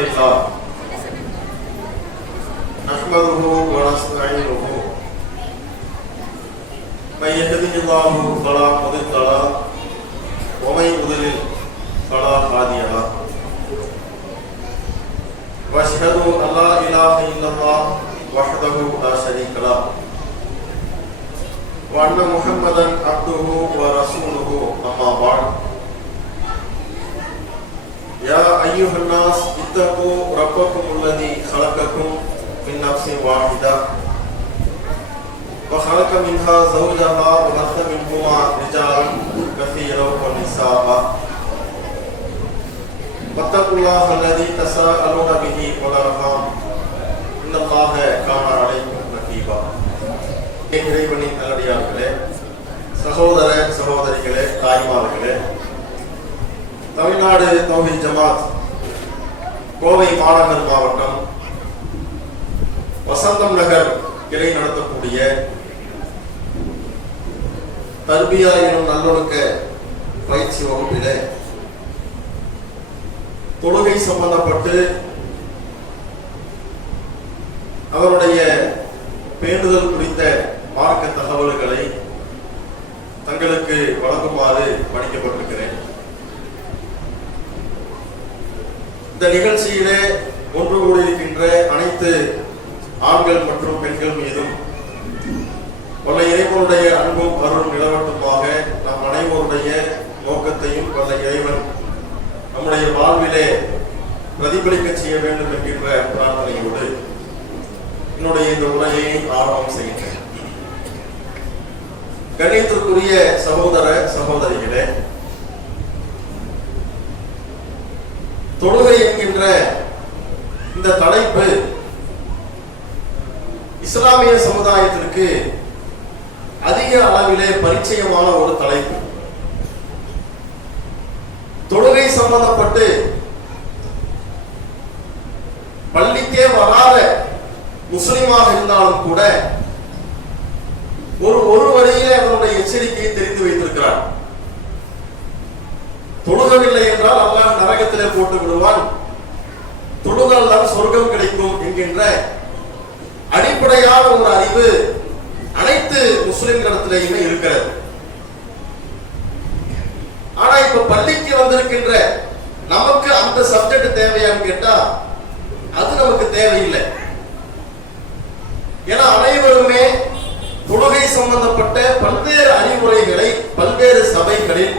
لله نحمده ونستعينه من يهده الله فلا مضل له ومن يضلل فلا هادي له واشهد ان لا اله الا الله وحده لا شريك له وان محمدا عبده ورسوله اما بعد يا ايها الناس اتقوا ربكم الذي خلقكم من نفس واحده وخلق منها زوجها وبث منهما رجالا كثيرا ونساء واتقوا الله الذي تساءلون به والارحام ان الله كان عليكم رقيبا. இறைவனின் நல்லடியார்களே, சகோதர சகோதரிகளே, தாய்மார்களே, தமிழ்நாடு தௌஹீத் ஜமாத் கோவை மாநகர் மாவட்டம் வசந்தம் நகர் கிளை நடத்தக்கூடிய தர்பியா எனும் நல்லொழுக்க பயிற்சி வகுப்பிலே தொழுகை சம்பந்தப்பட்டு அவருடைய பேணுதல் குறித்த மார்க்க தகவல்களை தங்களுக்கு வழங்குமாறு பணிக்கப்பட்டிருக்கிறேன். இந்த நிகழ்ச்சியிலே ஒன்று கூடியிருக்கின்ற அனைத்து ஆண்கள் மற்றும் பெண்கள் மீதும் வல்ல இறைவனுடைய அன்பும் அருளும் நிலவட்டுமாக நம் அனைவருடைய நோக்கத்தையும் வல்ல இறைவன் நம்முடைய வாழ்விலே பிரதிபலிக்க செய்ய வேண்டும் என்கின்ற பிரார்த்தனையோடு என்னுடைய இந்த உரையை ஆரம்பம் செய்கின்றேன். கண்ணியத்திற்குரிய சகோதர சகோதரிகளே, தொழுகை என்கின்ற இந்த தலைப்பு இஸ்லாமிய சமுதாயத்திற்கு அதிக அளவிலே பரிச்சயமான ஒரு தலைப்பு. தொழுகை சம்பந்தப்பட்டு பள்ளிக்கே வராத முஸ்லிமாக இருந்தாலும் கூட ஒரு வழியிலே அவனுடைய எச்சரிக்கையை தெரிந்து வைத்திருக்கிறார். தொழுகவில்லை என்றால் அல்லாஹ் நரகத்திலே போட்டு விடுவான், தொழுதால் சொர்க்கம் கிடைக்கும் என்கின்ற அடிப்படையான ஒரு அறிவு அனைத்து முஸ்லிம்களிடத்திலேயுமே இருக்கிறது. ஆனா இப்ப பள்ளிக்கு வந்திருக்கின்ற நமக்கு அந்த சப்ஜெக்ட் தேவையான்னு கேட்டா அது நமக்கு தேவையில்லை. ஏன்னா அனைவருமே தொழுகை சம்பந்தப்பட்ட பல்வேறு அறிவுரைகளை பல்வேறு சபைகளில்,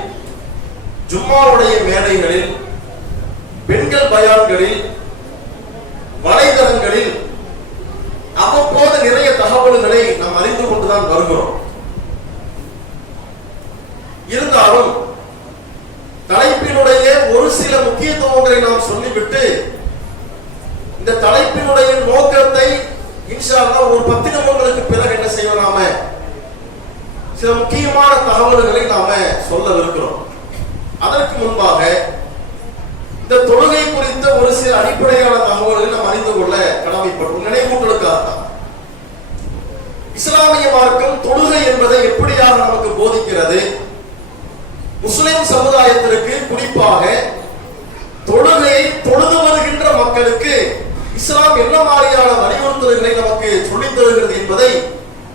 ஜும்மாவுடைய மேடைகளில், பெண்கள் பயான்களில், வலைதளங்களில் அவ்வப்போது நிறைய தகவல்களை நாம் அறிந்து கொண்டுதான் வருகிறோம். இருந்தாலும் தலைப்பினுடைய ஒரு சில முக்கியத்துவங்களை நாம் சொல்லிவிட்டு இந்த தலைப்பினுடைய நோக்கத்தை இன்ஷா அல்லாஹ் ஒரு 10 நிமிடங்களுக்கு பிறகு என்ன செய்வோம், நாம சில முக்கியமான தகவல்களை நாம சொல்லவிருக்கிறோம். அதற்கு முன்பாக இந்த தொழுகை குறித்த ஒரு சில அடிப்படையான தகவல்களை நாம் அறிந்து கொள்ள கடமைப்பட்டோம். நினைவூட்டலுக்காகத்தான் இஸ்லாமிய மார்க்கம் தொழுகை என்பதை எப்படியாக நமக்கு போதிக்கிறது, முஸ்லிம் சமுதாயத்திற்கு குறிப்பாக தொழுகையை தொழுது வருகின்ற மக்களுக்கு இஸ்லாம் என்ன மாதிரியான வலியுறுத்தல்களை நமக்கு சொல்லித் தருகிறது என்பதை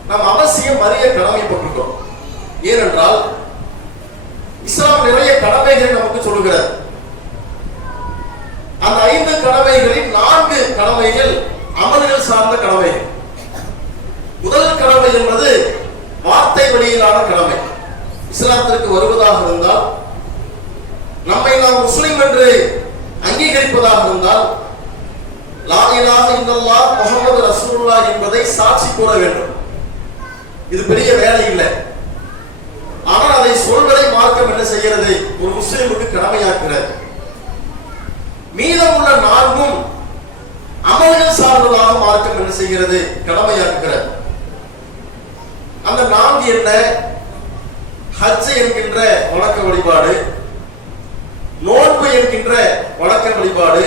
நாம் அவசியம் அறிய கடமைப்பட்டிருக்கிறோம். ஏனென்றால் இஸ்லாம் நிறைய கடமைகளை நமக்கு சொல்லுகிறது. அந்த 5 கடமைகளில் 4 கடமைகள் அமல்கள் சார்ந்த கடமைகள். முதல் கடமை என்பது வார்த்தை வழியிலான கடமை. இஸ்லாத்திற்கு வருவதாக இருந்தால், நம்மை நாம் முஸ்லிம் என்று அங்கீகரிப்பதாக இருந்தால், லா இலாஹ இல்லல்லாஹ் முஹம்மது ரசூலுல்லாஹ் என்பதை சாட்சி கூற வேண்டும். இது பெரிய வேலை இல்லை. ஆனால் அதை சொல்வதை மார்க்கம் என்ன செய்கிறது, ஒரு முஸ்லிமுக்கு கடமையாக்குகிறது. மீதமுள்ள 4 அமல்கள் சார்ந்ததாக மார்க்கம் என்ன செய்கிறது, கடமையாக்குகிறது. அந்த 4 என்ன? ஹஜ் என்கின்ற வணக்க வழிபாடு, நோன்பு என்கின்ற வணக்க வழிபாடு,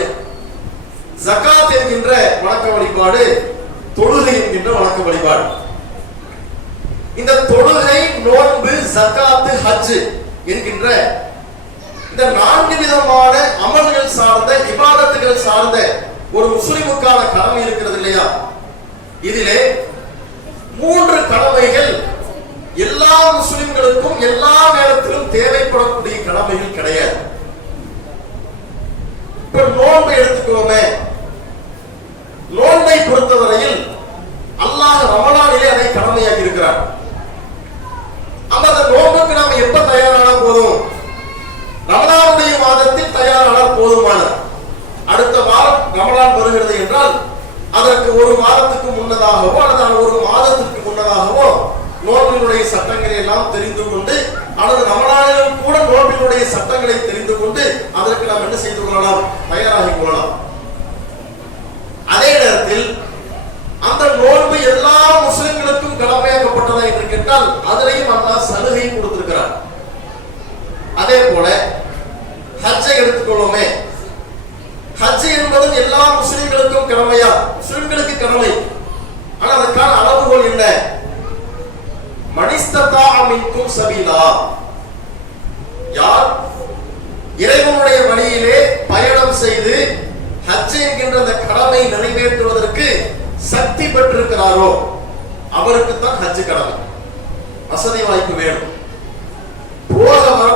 ஜகாத் என்கின்ற வணக்க வழிபாடு, தொழுகை என்கின்ற வணக்க வழிபாடு. இந்த தொழுகை, நோன்பு, ஜகாத், ஹஜ் என்கின்ற இந்த இந்த 4 விதமான அமல்கள் சார்ந்த இபாதத்துகள் சார்ந்த ஒரு முஸ்லிமுக்கான கடமை இருக்கிறது இல்லையா? இதிலே 3 கடமைகள் எல்லா முஸ்லிம்களுக்கும் எல்லா நேரத்திலும் தேவைப்படக்கூடிய கடமைகள் கிடையாது. இப்ப நோன்பை எடுத்துக்கோமே. நோன்பை பொறுத்தவரையில் அல்லாஹ் ரமலானிலே அதை கடமையாக்கி இருக்கிறார். அந்த நோன்புக்கு நாம எப்ப தயாரானா போதும்? ரமலானுடைய மாதத்தில் தயாரானால் போதுமானது. அடுத்த வாரம் ரமலான் வருகிறது என்றால் அதற்கு ஒரு மாதத்துக்கு முன்னதாகவோ அல்லது ஒரு மாதத்திற்கு முன்னதாகவோ நோன்பினுடைய சட்டங்களை எல்லாம் தெரிந்து கொண்டு அல்லது ரமலானிலும் கூட நோன்பினுடைய சட்டங்களை தெரிந்து கொண்டு அதற்கு நாம் என்ன செய்து கொள்ளலாம்? தயாராகி கொள்ளலாம். அதே நேரத்தில் அந்த நோன்பு எல்லா முஸ்லிம்களுக்கும் கடமையாக்கப்பட்டதா என்று கேட்டால் அதிலையும் அல்லாஹ் சலுகை கொடுத்திருக்கிறார். அதே போல ஹஜ்ஜை எடுத்துக்கொள்ளுமே. ஹஜ் என்பதும் எல்லா முஸ்லிம்களுக்கும் கடமையா? முஸ்லிம்களுக்கு கடமை. ஆனா அதற்கான அளவுகோல் என்ன? மனிஸ்ததா மின்கும் சபீலா, யார் இறைவனுடைய வழியிலே பயணம் செய்து ஹஜ் என்கின்ற அந்த கடமை நிறைவேற்றுவதற்கு சக்தி பெற்றிருக்கிறாரோ அவருக்கு தான் ஹஜ் கடமை. வசதி வாய்ப்பு வேணும்,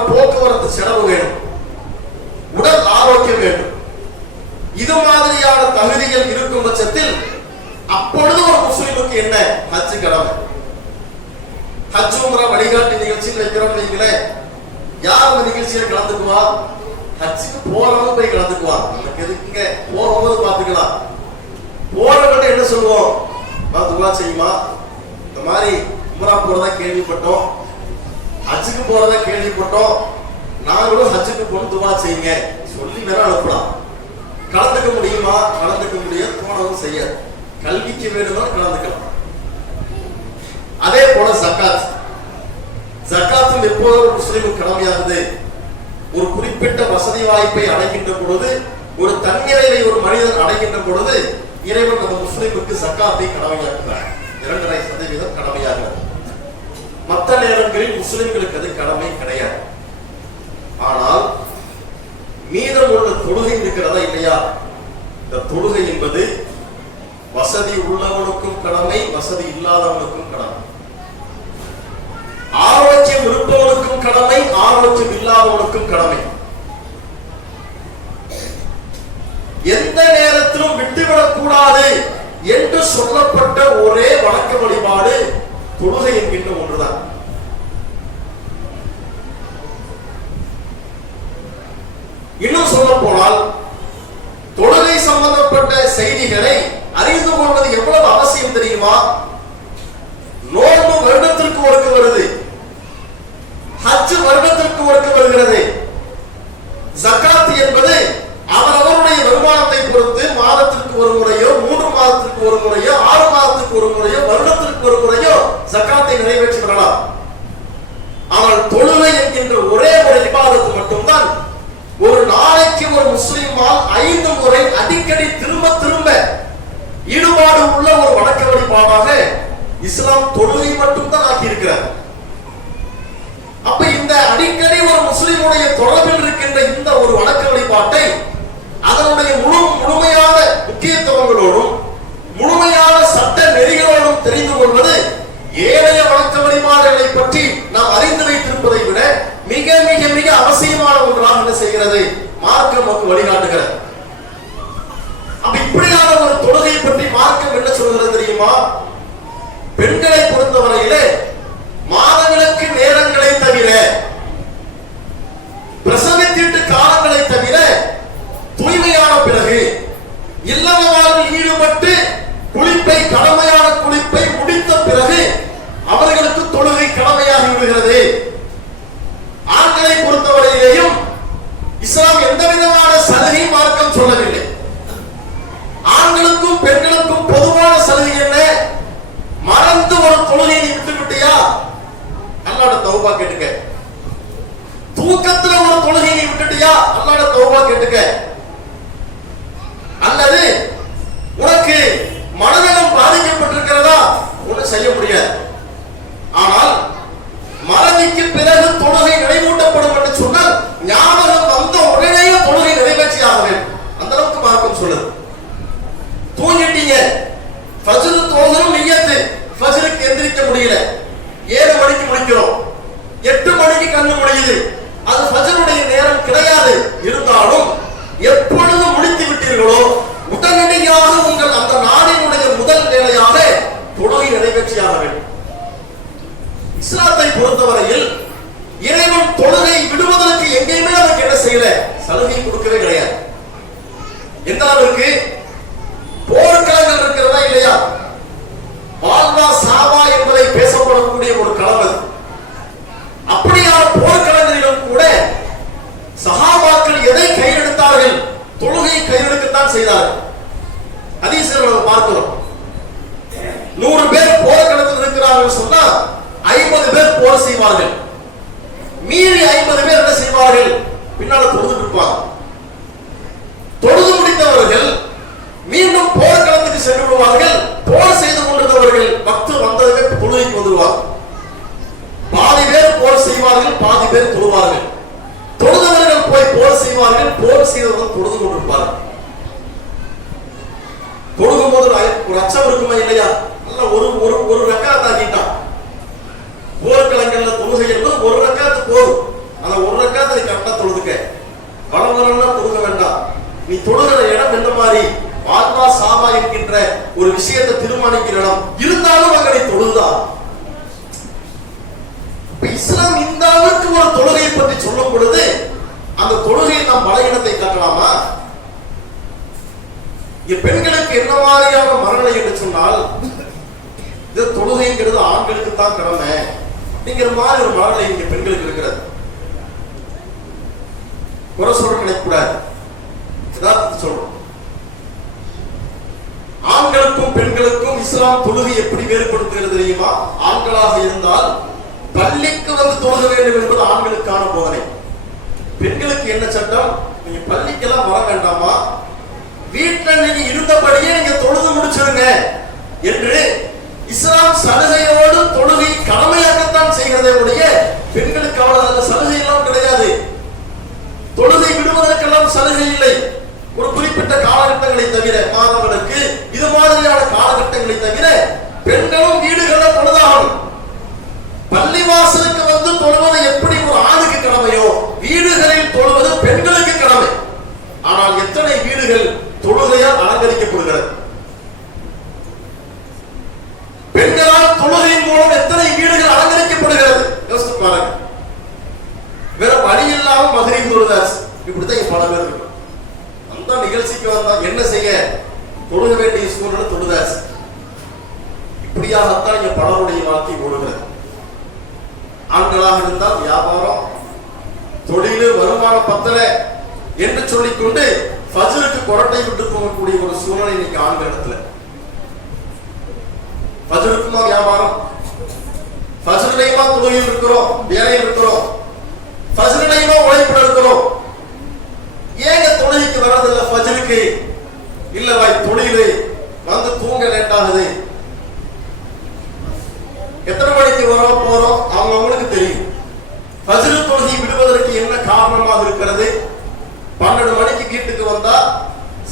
போக்குவரத்து செலவு வேணும், உடல் ஆரோக்கியம் வேண்டும். இது மாதிரியான தகுதிகள் இருக்கும் பட்சத்தில் அப்பொழுது ஒரு முஸ்லிமுக்கு என்ன? ஹஜ் கடமை. ஹஜ் உம்ரா வழிகாட்டி நிகழ்ச்சியில் வைக்கிறோம் நீங்களே, யார் அந்த நிகழ்ச்சியில கலந்துக்குவா? ஹஜ்ஜுக்கு போறவங்க போய் கலந்துக்குவா. நமக்கு எதுக்குங்க? போகும்போது பாத்துக்கலாம். போறவங்க என்ன சொல்லுவோம்? துவா செய்யுமா, இந்த மாதிரி உம்ரா போறதா கேள்விப்பட்டோம், ஹஜ்ஜுக்கு போறதா கேள்விப்பட்டோம், நாங்களும் ஹஜ்ஜுக்கு போன துவா செய்யுங்க சொல்லி வேற அனுப்பலாம். கலந்துக்க முடியுமா? கலந்துக்க முடியாது. போனதும் செய்யாது. கல்விக்கு வேணுமா கலந்துக்கலாம். அதே போல ஜகாத். ஜகாத்தும் எப்போது ஒரு முஸ்லிமுக்கு கடமையாகுது? ஒரு குறிப்பிட்ட வசதி வாய்ப்பை அடைகின்ற பொழுது, ஒரு தன்னிறைவை ஒரு மனிதன் அடைகின்ற பொழுது இறைவன் நம்ம முஸ்லிமுக்கு ஜகாத்தை கடமையாக்குகிறார். 2.5% கடமையாகிறது. மற்ற நேரங்களில் முஸ்லிம்களுக்கு அது கடமை கிடையாது. ஆனால் மீதம் உள்ள தொழுகை இருக்கிறதா இல்லையா? இந்த தொழுகை என்பது வசதி உள்ளவனுக்கும் கடமை, வசதி இல்லாதவனுக்கும் கடமை. ஆரோக்கியம் இருப்பவனுக்கும் கடமை, ஆரோக்கியம் இல்லாதவனுக்கும் கடமை. எந்த நேரத்திலும் விட்டுவிடக் கூடாது என்று சொல்லப்பட்ட ஒரே வணக்க வழிபாடு தொழுகை என்கின்ற ஒன்றுதான். இன்னும் சொல்ல போனால் தொழுகை சம்பந்தப்பட்ட செய்திகளை அறிந்து கொள்வது எவ்வளவு அவசியம் தெரியுமா? நோன்பு வருடத்திற்கு ஒருக்க வருது, ஹஜ் வருடத்திற்கு ஒருக்க வருகிறது. ஜகாத் என்பது அவரவருடைய வருமானத்தை பொறுத்து மாதத்திற்கு ஒரு முறையோ, 3 மாதத்திற்கு ஒரு முறையோ, 6 மாதத்திற்கு ஒரு முறையோ, வருடத்திற்கு ஒரு முறையோ ஜகாத்தை நிறைவேற்றி விடலாம். ஆனால் தொழுகை என்கின்ற ஒரே ஒரு இபாதத்து மட்டும்தான் ஒரு நாளைக்கு ஒரு முஸ்லிமால் 5 முறை அடிக்கடி திரும்ப திரும்ப ஈடுபாடு உள்ள ஒரு வணக்க வழிபாடாக இஸ்லாம் தொழுகை மட்டும்தான் ஆக்கி இருக்கிறார். அப்ப இந்த அடிக்கடி ஒரு முஸ்லிமுடைய தொடர்பில் இருக்கின்ற இந்த ஒரு வணக்க வழிபாட்டை அதனுடைய முழுமையான முக்கியத்துவங்களோடும் முழுமையான சட்ட நெறிகளோடும் தெரிந்து கொள்வது ஏனைய வணக்க வழிபாடுகளை பற்றி நாம் அறிந்து வைத்திருப்பதை விட மிக மிக மிக அவசியமான ஒன்றாக என்ன செய்கிறது? மார்க்கம் நமக்கு வழிகாட்டுகிறது. அப்ப இப்படியான ஒரு தொழுகையை பற்றி மார்க்கம் என்ன சொல்கிறது தெரியுமா? பெண்களை பொறுத்தவரையிலே மாதங்களுக்கு நேரங்களை தவிர, பிரசவத்தீட்டு காலங்களை தவிர, தூய்மையான பிறகு இல்லற வாழ்வில் ஈடுபட்டு குளிப்பை, கடமையான குளிப்பை முடித்த பிறகு அவர்களுக்கு தொழுகை கடமையாகி விடுகிறது. ஆண்களை பொறுத்தவரையிலேயும் இஸ்லாம் எந்த விதமான சலுகை மார்க்கம் சொல்லவில்லை. ஆண்களுக்கும் பெண்களுக்கும் பொதுவான சலுகை என்ன? மறந்து ஒரு தொழுகையை நீ விட்டு விட்டியா, அல்லாஹ்விட தௌபா கேட்டுக்க. தூக்கத்துல ஒரு தொழுகையை நீ விட்டுட்டியா, அல்லாஹ்விட தௌபா கேட்டுக்க. அல்லது உனக்கு மனநலம் பாதிக்கப்பட்டிருக்கிறதா, ஒன்றும் செய்ய முடியாது. ஆனால் மறதிக்கு பிறகு தொழுகை நினைவூட்டப்படும் என்று சொன்னால் ஞாபகம் அது ஃபஜ்ருடைய நேரம் கிடையாது. இருந்தாலும் எப்பொழுது முடித்து விட்டீர்களோ உடனடியாக உங்கள் அந்த நாளினுடைய முதல் வேலையாக தொழுகை நிறைவேற்றியாக வேண்டும். இஸ்லாத்தை பொறுத்தவரையில் இறைவன் தொழுகை விடுவதற்கு எங்கேயுமே நமக்கு என்ன செய்யல, சலுகை கொடுக்கவே கிடையாது. எந்த அளவுக்கு போர்க்களங்கள் இருக்கிறதா இல்லையா, வாழ்வா சாவா என்பதை பேசப்படக்கூடிய ஒரு களம் அது. அப்படியான போர்க்களங்களிலும் கூட சஹாபாக்கள் எதை கையெடுத்தார்கள், தொழுகை கையெடுக்கத்தான் செய்தார்கள். ஹதீஸ்களை பார்க்கிறோம். 100 பேர் போர்க்களத்தில் இருக்கிறார்கள் சொன்னா 50 பேர் போர் செய்வார்கள். மீறி 50 பேர் என்ன செய்வார்கள், பின்னால தொழுது இருப்பாங்க. தொழுது முடித்தவர்கள் மீண்டும் போர்க்களத்துக்கு சென்று விடுவார்கள். போர் செய்து கொண்டிருந்தவர்கள் பக்து வந்ததுமே தொழுகைக்கு வந்துடுவார்கள். பாதி பேர் போர் செய்வார்கள், பாதி பேர் தொழுவார்கள். தொழுதவர்கள் போய் போர் செய்வார்கள், போர் செய்தவர்கள் தொழுது கொண்டிருப்பார்கள். தொழுகும் போது ஒரு அச்சம் இருக்குமா இல்லையா, ஒரு ரக்காத் ஆகிட்டான். போர்க்களங்கள்ல தொழுகை என்பது ஒரு ரக்காத்து போதும். ஆனா ஒரு ரக்காத்து நீ கரெக்டா தொழுதுக்க, வளவரம்னா தொழுக வேண்டாம். நீ தொழுகிற இடம் என்ன மாதிரி வாழ்வா சாவா என்கின்ற ஒரு விஷயத்தை தீர்மானிக்கிற இடம் இருந்தாலும் அங்க நீ தொழுதான். இஸ்லாம் இந்த அளவுக்கு ஒரு தொழுகையை பற்றி சொல்லும் பொழுது அந்த தொழுகையை நாம் பலகீனத்தை காட்டலாமா? பெண்களுக்கு என்ன மாதிரியான மரணை என்று சொன்னால், இது தொழுகைங்கிறது ஆண்களுக்கு தான் கடமை அப்படிங்கிற மாதிரி ஒரு மரணை இங்க பெண்களுக்கு இருக்கிறது. குறை சொல்ற நினைக்கக்கூடாது, சொல்றோம். ஆண்களுக்கும் பெண்களுக்கும் இஸ்லாம் தொழுகை எப்படி வேறுபடுத்துகிறது தெரியுமா? ஆண்களாக இருந்தால் பள்ளிக்கு வந்து தொழுக வேண்டும் என்பது ஆண்களுக்கான போதனை. பெண்களுக்கு என்ன சட்டம், நீங்க பள்ளிக்கெல்லாம் வர வேண்டாமா, வீட்டில் நீங்க இருந்தபடியே நீங்க தொழுது முடிச்சிருங்க என்று இஸ்லாம் சலுகையோடு தொழுகை கடமையாகத்தான் செய்கிறதே ஒழிய பெண்களுக்கு அவ்வளவு சலுகை எல்லாம் கிடையாது. தொழுகை விடுவதற்கெல்லாம் சலுகை இல்லை. ஒரு குறிப்பிட்ட காலகட்டங்களை தவிர, மாதங்களுக்கு இது மாதிரியான காலகட்டங்களை தவிர பெண்களும் வீடுகளில் தொழுதாகும். பள்ளிவாசலுக்கு வந்து தொழுவது எப்படி ஒரு ஆணுக்கு கடமையோ, வீடுகளில் தொழுவது பெண்களுக்கு கடமை. ஆனால் எத்தனை வீடுகள் தொழுகையால் அலங்கரிக்கப்படுகிறது? பெண்களால் தொழுகையின் மூலம் எத்தனை வீடுகள் அலங்கரிக்கப்படுகிறது யோசித்து பாருங்க. வேற வழி இல்லாம மகரிப் தொழுதாச்சு, இப்படித்தான் பல பேர் இருக்கும். அந்த நிகழ்ச்சிக்கு வந்தா என்ன செய்ய, தொழுக வேண்டிய சூழ்நிலை தொழுதாச்சு. இப்படியாகத்தான் இங்க பலருடைய வாழ்க்கை ஓடுகிறது. ஆண்களாக இருந்தால் வியாபாரம், தொழில், வருமானம் பத்தல என்று சொல்லிக்கொண்டு ஃபஜ்ருக்கு கொரட்டை விட்டு போகக்கூடிய ஒரு சூழ்நிலை இன்னைக்கு ஆண்கள் இடத்துல. ஃபஜ்ருக்குமா வியாபாரம், ஃபஜ்ருலையுமா தொழுகையில் இருக்கிறோம், வேலையில் இருக்கிறோம், ஃபஜ்ருலையுமா உழைப்பில் இருக்கிறோம். ஏங்க தொழுகைக்கு வர்றதில்லை ஃபஜ்ருக்கு? இல்ல வாய் தொழில் வந்து தூங்க லேட் ஆகுது. எத்தனை மணிக்கு வரோம் போறோம் அவங்களுக்கு தெரியும். ஃபஜ்ரு தொழுகை விடுவதற்கு என்ன காரணமாக இருக்கிறது? 12 மணிக்கு வீட்டுக்கு வந்தா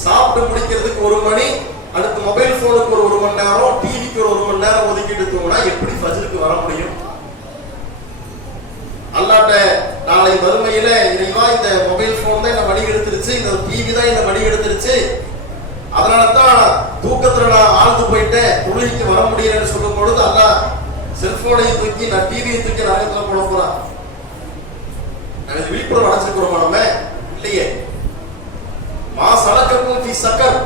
சாப்பிட்டு முடிக்கிறதுக்கு 1 மணி, அடுத்து மொபைல் போனுக்கு ஒரு 1 மணி நேரம், டிவிக்கு ஒரு 1 மணி நேரம் ஒதுக்கிட்டு தூங்கினா எப்படி ஃபஜ்ருக்கு வர முடியும்? அல்லாட்ட நாளை வறுமையில இறைவா இந்த மொபைல் போன் தான் என்ன வழி எடுத்துருச்சு, இந்த டிவி தான் என்ன வழி எடுத்துருச்சு, அதனாலதான் தூக்கத்துல நான் ஆழ்ந்து போயிட்டேன், தொழுகைக்கு வர முடியலன்னு சொல்லும் பொழுது அல்லா செல்போனையும் தூக்கி நான் டிவியை தூக்கி நரகத்துல போட போறான். நாங்கள் விழிப்புணர்வு அடைச்சிருக்கிறோமா? நம்ம இல்லையே. சக்கர்,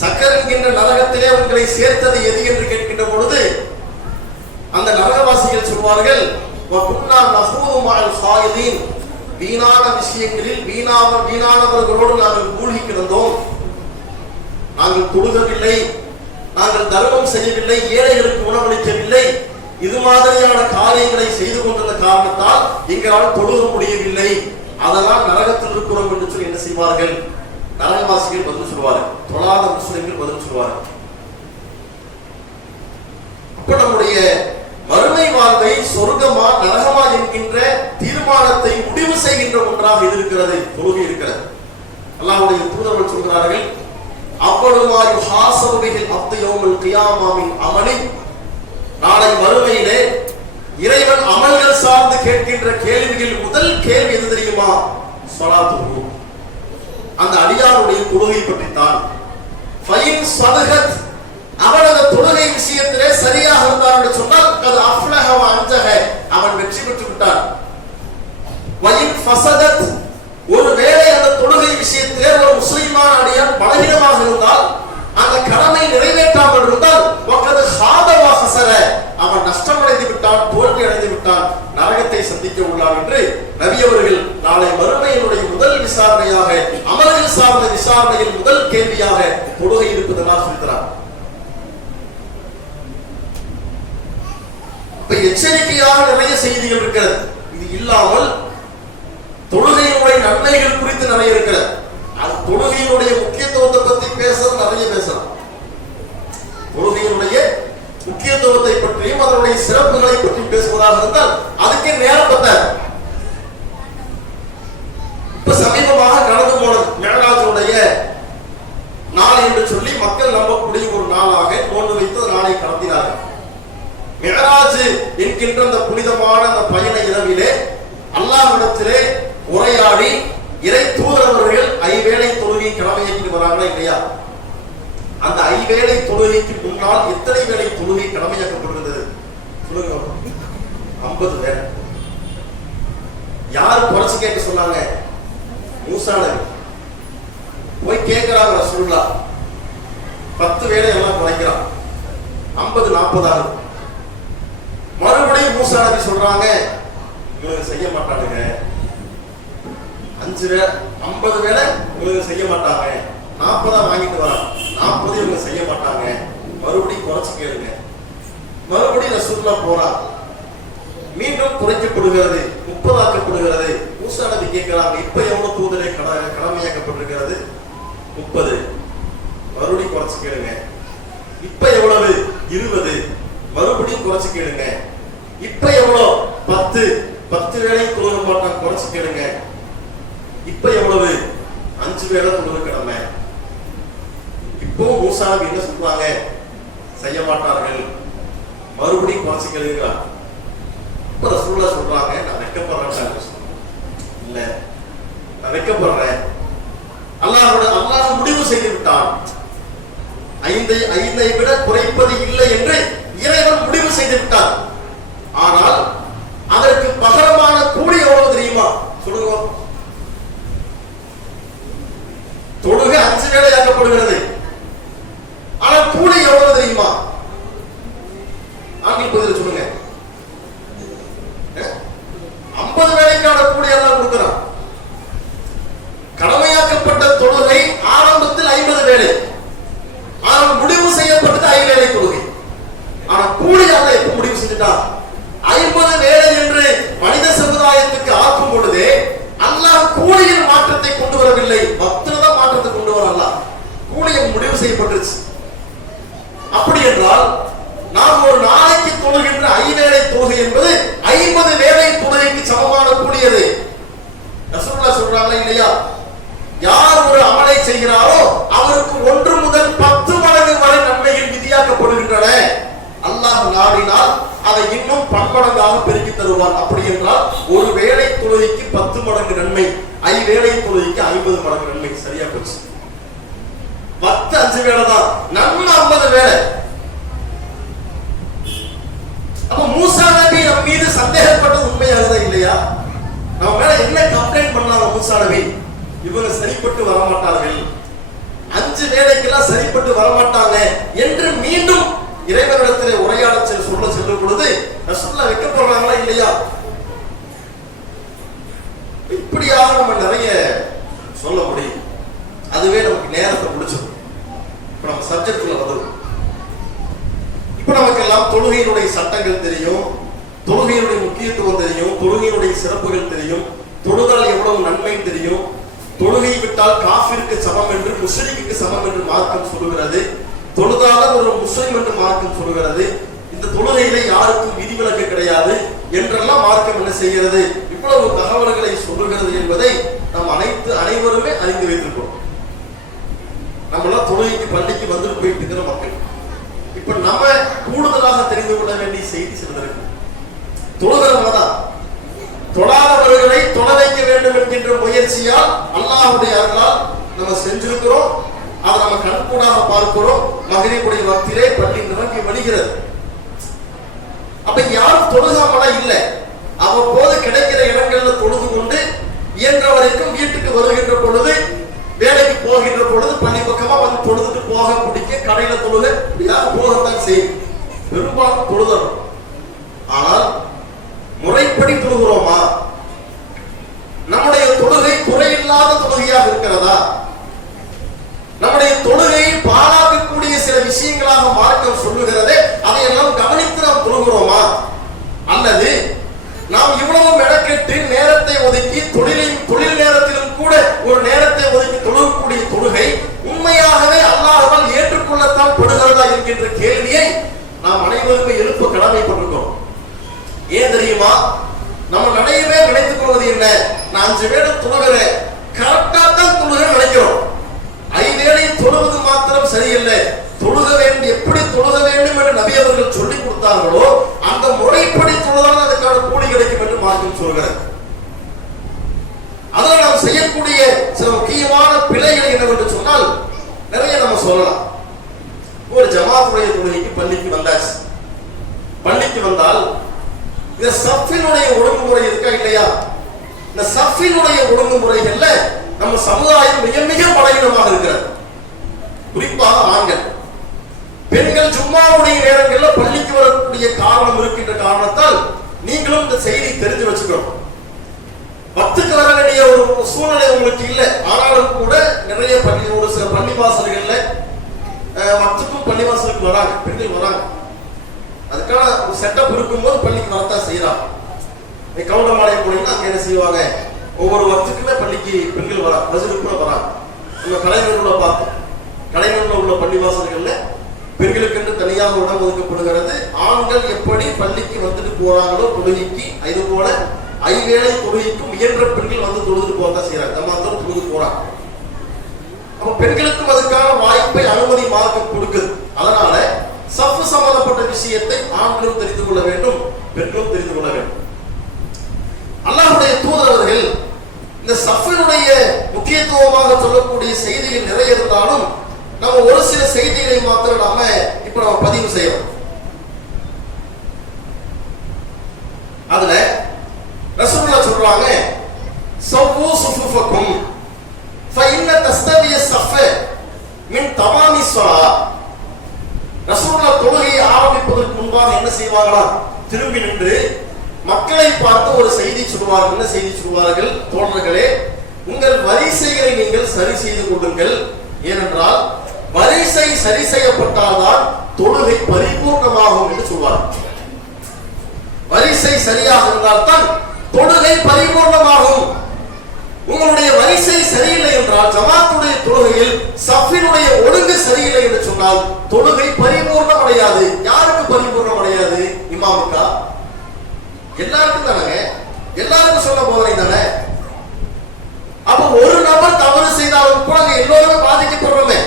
சக்கர் என்கின்ற நரகத்திலே உங்களை சேர்த்தது எது என்று கேட்கின்ற பொழுது அந்த நரகவாசிகள் சொல்வார்கள், வீணான விஷயங்களில் வீணானவர்களோடு நாங்கள் மூழ்கி கிடந்தோம், நாங்கள் தொழுகவில்லை, நாங்கள் தர்மம் செய்யவில்லை, ஏழைகளுக்கு உணவளிக்கவில்லை, இது மாதிரியான காரியங்களை செய்து கொண்டிருந்த காரணத்தால் எங்களால் தொழுக முடியவில்லை, அதனால் நரகத்தில் இருக்கிறோம் என்று சொல்லி என்ன செய்வார்கள்? நரகவாசிகள் பதில் சொல்வார்கள், தொழாத முஸ்லிம்கள் பதில் சொல்வார்கள். அப்ப நம்முடைய மறுமை வாழ்வை சொர்க்கமா நரகமா என்கின்ற தீர்மானத்தை முடிவு செய்கின்ற ஒன்றாக இது இருக்கிறது, தொழுகை இருக்கிறது. அல்லாஹ்வுடைய தூதர்கள் சொல்கிறார்கள், அவ்வளவாயு ஹாசபுபில் அப்து யௌமுல் கியாமாமின் அமலி, நாளை மறுமையிலே இறைவன் அமல்கள் சார்ந்து கேட்கின்ற கேள்விகள் முதல் கேள்வி எது தெரியுமா? ஸலாத்துஹு, அந்த அடியாருடைய தொழுகை பற்றித்தான். ஃபைன் ஸதகத், அவனது தொழுகை விஷயத்திலே சரியாக இருந்தார் என்று சொன்னால் அது அஃப்லஹ வ அன்ஜஹ, அவன் வெற்றி பெற்று விட்டான். வயின் ஃபஸதத், ஒருவேளை அந்த தொழுகை விஷயத்திலே ஒரு முஸ்லிமான அடியான் பலவீனமாக இருந்தால், அந்த கடமை நிறைவேற்றாமல் இருந்தால் வகத் ஹாத வ ஹஸர, அவன் நஷ்டமடைந்து விட்டான், தோல்வி அடைந்து விட்டான், நரகத்தை சந்திக்க உள்ளான் என்று நபி அவர்கள் நாளை மறுமையினுடைய முதல் விசாரணையாக, அமல்கள் சார்ந்த விசாரணையில் முதல் கேள்வியாக தொழுகை இருப்பதெல்லாம் சொல்கிறார். இப்ப எச்சரிக்கையாக நிறைய செய்திகள் இருக்கிறது. இது இல்லாமல் தொழுகையினுடைய நன்மைகள் குறித்து நிறைய இருக்கிறது. அது தொழுகையினுடைய முக்கியத்துவத்தை பற்றி பேசுறது நிறைய பேசலாம். தொழுகையினுடைய முக்கியத்துவத்தை பற்றியும் அதனுடைய சிறப்புகளை பற்றி பேசுவதாக இருந்தால் அதுக்கே நேரம் பத்தாது. இப்ப சமீபமாக கடந்து போனது மேலாஜுடைய நாள் என்று சொல்லி மக்கள் நம்பக்கூடிய ஒரு நாளாக நோன்பு வைத்து நாளை கடத்தினார்கள். மிஅராஜ் என்கின்ற அந்த புனிதமான அந்த பயண இரவிலே அல்லாஹ்விடத்திலே உரையாடி இறை தூதரவர்கள் ஐவேளை தொழுகை கடமையாக்கி வராங்களா இல்லையா? அந்த ஐவேளை தொழுகைக்கு முன்னால் எத்தனை வேளை தொழுகை கடமையாக்கப்பட்டிருந்தது சொல்லுங்க? 50 வேளை. யார் குறைச்சு கேட்க சொன்னாங்க? மூசா நபி போய் கேட்கிறாங்க ரசூலுல்லாஹ். 10 வேளை எல்லாம் குறைக்கிறான், 50 40 ஆகுது. மறுபடியும் மூசா நபி சொல்றாங்க, இவங்க செய்ய மாட்டானுங்க, 50 வேளை இவங்க செய்ய மாட்டாங்க, 40 வாங்கிட்டு வரான், 40 இவங்க செய்ய மாட்டாங்க, மறுபடியும் குறைச்சு கேளுங்க. மறுபடியும் ரசூலுல்லாஹ் போறா, மீண்டும் குறைக்கப்படுகிறது, 30 ஆக்கப்படுகிறது. மூசா நபி கேட்கிறாங்க, இப்ப எவ்வளவு தூதரை கடமையாக்கப்பட்டிருக்கிறது? 30. மறுபடியும் குறைச்சு கேளுங்க. இப்ப எவ்வளவு? 20. மறுபடியும் குறைச்சு கேளுங்க. இப்ப எவ்வளவு? 10 வேளை தொழுக மாட்டான், குறைச்சு கேளுங்க. இப்ப எவ்வளவு? 5 வேளை தொழுக கடமை. இப்போ மூசா நபி என்ன சொல்றாங்க? செய்ய மாட்டார்கள், மறுபடியும் குறைச்சு கேளுங்க. இப்ப ரசூலுல்லாஹ் சொல்றாங்க, நான் வெட்கப்படுறேன். இல்ல, நான் வெட்கப்படுறேன். அல்லாஹ் முடிவு செய்து விட்டான், 5ஐ விட குறைப்பது இல்லை என்று இறைவன் முடிவு செய்து விட்டார். ஆனால் அதற்கு பகரமான கூலி எவ்வளவு தெரியுமா? சொல்லுங்க. தொழுகை 5 வேளையாக்கப்படுகிறது, ஆனால் கூலி எவ்வளவு தெரியுமா? ஆங்கில பதில் சொல்லுங்க. 50 வேளைக்கான கூலி எல்லாம் கொடுக்கிறான். கடமையாக்கப்பட்ட தொழுகை ஆரம்பத்தில் 50 வேளை, ஆனால் முடிவு செய்யப்பட்டது 5 வேளை தொழுகை. ஆனா கூலி அல்ல எப்ப முடிவு செஞ்சுட்டான்? 50 வேளை என்று மனித சமுதாயத்துக்கு ஆக்கும் பொழுதே அல்லாஹ் கூலியில் மாற்றத்தை கொண்டு வரவில்லை, பக்தில தான் மாற்றத்தை கொண்டு வர. அல்லாஹ் கூலியை முடிவு செய்யப்பட்டுருச்சு. அப்படி என்றால் நாம் ஒரு நாளைக்கு தொழுகின்ற 5 வேளை தொழுகை என்பது 50 வேளை தொழுகைக்கு சமமான கூலி. அது ரசூலுல்லாஹ் சொல்றாங்களா இல்லையா? யார் ஒரு அமலை செய்கிறாரோ அவருக்கு 1 முதல் 10 மடங்கு வரை நன்மைகள் விதியாக்கப்படுகின்றன. அல்லாஹ் நாடினால் அதை இன்னும் பன்மடங்காக பெருக்கி தருவார். அப்படி என்றால் ஒரு வேளை தொழுகைக்கு 10 மடங்கு நன்மை, 5 வேளை தொழுகைக்கு 50 மடங்கு நன்மை. சரியா போச்சு. 10 5 வேளை தான், நன்மை 50 வேளை. அப்ப மூசா நபி நம் மீது சந்தேகப்பட்டது உண்மையாகுதா இல்லையா? நம்ம மேல என்ன கம்ப்ளைண்ட் பண்ணாங்க மூசா நபி? இவங்க சரிப்பட்டு வரமாட்டார்கள், 5 வேளைக்கெல்லாம் சரிப்பட்டு வரமாட்டாங்க என்று மீண்டும் இறைவனிடத்தில் உரையாட சொல்ல செல்லும் பொழுது ரசூலுல்லாஹ் வைக்கப்படுறாங்களா இல்லையா? இப்படியாக நம்ம நிறைய சொல்ல முடியும். அதுவே நமக்கு நேரத்தை முடிச்சிடும். இப்ப நம்ம சப்ஜெக்ட்ல வருவோம். இப்ப நமக்கு எல்லாம் தொழுகையினுடைய சட்டங்கள் தெரியும், தொழுகையினுடைய முக்கியத்துவம் தெரியும், தொழுகையினுடைய சிறப்புகள் தெரியும், தொழுதால் எவ்வளவு நன்மை தெரியும். தொழுகை விட்டால் காஃபிருக்கு சமம் என்று, முஸ்லிமுக்கு சமம் என்று மார்க்கம் சொல்லுகிறது. தொழுதால ஒரு முஸ்லிம் என்று மார்க்கம் சொல்லுகிறது. இந்த தொழுகையில யாருக்கும் விதிவிலக்கு கிடையாது என்றெல்லாம் மார்க்கம் என்ன செய்கிறது? இவ்வளவு தகவல்களை சொல்லுகிறது என்பதை நாம் அனைவருமே அறிந்து வைத்திருக்கிறோம். நம்மளாம் தொழுகைக்கு பள்ளிக்கு வந்துட்டு போயிட்டு இருக்கிற மக்கள். இப்ப நம்ம கூடுதலாக தெரிந்து கொள்ள வேண்டிய செய்தி சிலது இருக்கு. தொழுகிறவங்க தான். தொழாதவர்களை தொழ வைக்க வேண்டும் என்கின்ற முயற்சியால் அல்லாஹ்வுடைய அருளால் நம்ம செஞ்சிருக்கிறோம். அதை நம்ம கண்கூடாக பார்க்கிறோம். மகரிபுடைய வக்திலே பள்ளி நிரம்பி வழிகிறது. அப்ப யாரும் தொழுகாமலா இல்லை. அவ்வப்போது கிடைக்கிற இடங்கள்ல தொழுது கொண்டு இயன்ற வரைக்கும் வீட்டுக்கு வருகின்ற பொழுது, வேலைக்கு போகின்ற பொழுது பள்ளி பக்கமா வந்து தொழுதுட்டு போக பிடிக்க, கடையில தொழுக போகத்தான் செய்யும். பெரும்பாலும் தொழுதணும். ஆனால் முறைப்படி தொழுகிறோமா? நம்முடைய தொழுகை குறையில்லாத தொழுகையாக இருக்கிறதா? நம்முடைய தொழுகையை பாழாக்கக்கூடிய சில விஷயங்களாக மார்க்கம் சொல்லுகிறதே, அதையெல்லாம் கவனித்து நாம் தொழுகிறோமா? அல்லது நாம் இவ்வளவு மெனக்கெட்டு நேரத்தை ஒதுக்கி தொழில் நேரத்திலும் கூட ஒரு நேரத்தை ஒதுக்கி தொழுகக்கூடிய தொழுகை உண்மையாகவே அல்லாஹ்வால் ஏற்றுக்கொள்ளத்தான் படுகிறதா என்கின்ற கேள்வியை நாம் அனைவருமே எழுப்ப கடமைப்பட்டிருக்கிறோம். ஏன் தெரியுமா? நம்ம நிறையவே நினைத்துக் கொள்வது என்ன, நான் 5 வேளை தொழுகிறேன், கரெக்டா தான் தொழுகிறேன் நினைக்கிறோம். 5 வேளை தொழுவது மாத்திரம் சரியில்லை. தொழுக வேண்டும், எப்படி தொழுக வேண்டும் என்று நபி அவர்கள் சொல்லிக் கொடுத்தார்களோ அந்த முறைப்படி தொழுதால் அதுக்கான கூலி கிடைக்கும் என்று மார்க்கம் சொல்கிறது. அதில் நாம் செய்யக்கூடிய சில முக்கியமான பிழைகள் என்னவென்று சொன்னால் நிறைய நம்ம சொல்லலாம். ஒரு ஜமாத்துடைய தொழுகைக்கு பள்ளிக்கு வந்தாச்சு. பள்ளிக்கு வந்தால் இந்த சஃபினுடைய ஒழுங்குமுறை இருக்கா இல்லையா? இந்த சஃபினுடைய ஒழுங்குமுறைகள்ல நம்ம சமுதாயம் மிக மிக பலவீனமாக இருக்கிறது. குறிப்பாக ஆண்கள், பெண்கள் ஜும்மாவுடைய நேரங்களில் பள்ளிக்கு வரக்கூடிய காரணம் இருக்கின்ற காரணத்தால் நீங்களும் இந்த செய்தி தெரிஞ்சு வச்சுக்கணும். பத்துக்கு வர வேண்டிய ஒரு சூழ்நிலை உங்களுக்கு இல்லை. ஆனாலும் கூட நிறைய ஒரு சில பள்ளிவாசல்கள்ல மத்துக்கும் பள்ளிவாசலுக்கு வராங்க, பெண்கள் வராங்க. அதுக்கான ஒரு செட்டப் இருக்கும்போது பள்ளிக்கு வரத்தான் செய்யறாங்க. கவுண்டமாலயம் போனீங்கன்னா அங்க என்ன செய்வாங்க, ஒவ்வொரு வருஷத்துக்குமே பள்ளிக்கு பெண்கள் வராங்க, பஸ்ஸுக்கு கூட வராங்க. நம்ம கலைஞர்கள பார்த்தோம். கலைஞர்கள் உள்ள பள்ளிவாசல்கள்ல பெண்களுக்கு என்று தனியாக இடம் ஒதுக்கப்படுகிறது. ஆண்கள் எப்படி பள்ளிக்கு வந்துட்டு போறாங்களோ தொழுகைக்கு, இது போல 5 வேளை தொழுகைக்கும் இயன்ற பெண்கள் வந்து தொழுதுட்டு போறதான் செய்யறாங்க. நம்ம தொழுது போறாங்க. அப்ப பெண்களுக்கும் அதுக்கான வாய்ப்பை அனுமதி மார்க்கம் கொடுக்குது. அதனால சஃப் சம்பந்தப்பட்ட விஷயத்தை ஆண்களும் தெரிந்து கொள்ள வேண்டும், பெண்களும் தெரிந்து கொள்ள வேண்டும். அல்லாஹ்வுடைய தூதர் அவர்கள் இந்த சஃபினுடைய முக்கியத்துவமாக சொல்லக்கூடிய செய்திகள் நிறைய இருந்தாலும் நம்ம ஒரு சில செய்திகளை மாத்திரம் நம்ம பதிவு செய்யறோம். அதுல ரசூலுல்லாஹ் சொல்றாங்க, சவ்வு சுஃபுஃபக்கும் ஃபஇன்ன தஸ்தவிய ஸஃப மின் தமாமி ஸலாத். ரசூலுல்லாஹ் தொழுகையை ஆரம்பிப்பதற்கு முன்பாக என்ன செய்வாங்களா, திரும்பி நின்று மக்களை பார்த்து ஒரு செய்தி சொல்வார்கள். என்ன செய்தி சொல்வார்கள்? தோழர்களே, உங்கள் வரிசைகளை நீங்கள் சரி செய்து கொள்ளுங்கள். ஏனென்றால் வரிசை சரி செய்யப்பட்டால்தான் தொழுகை பரிபூர்ணமாகும் என்று சொல்வார்கள். வரிசை சரியாக இருந்தால்தான் தொழுகை பரிபூர்ணமாகும். உங்களுடைய வரிசை சரியில்லை என்றால், ஜமாத்துடைய தொழுகையில் சஃபினுடைய ஒழுங்கு சரியில்லை என்று சொன்னால் தொழுகை பரிபூர்ணம் அடையாது. யாருக்கு பரிபூர்ணம் அடையாது? இமாமுக்கா? எல்லாருக்கும் தானே, எல்லாருக்கும் சொல்ல போதனை தானே. அப்ப ஒரு நபர் தவறு செய்தாலும் கூட எல்லோருமே பாதிக்கப்படுறோமே.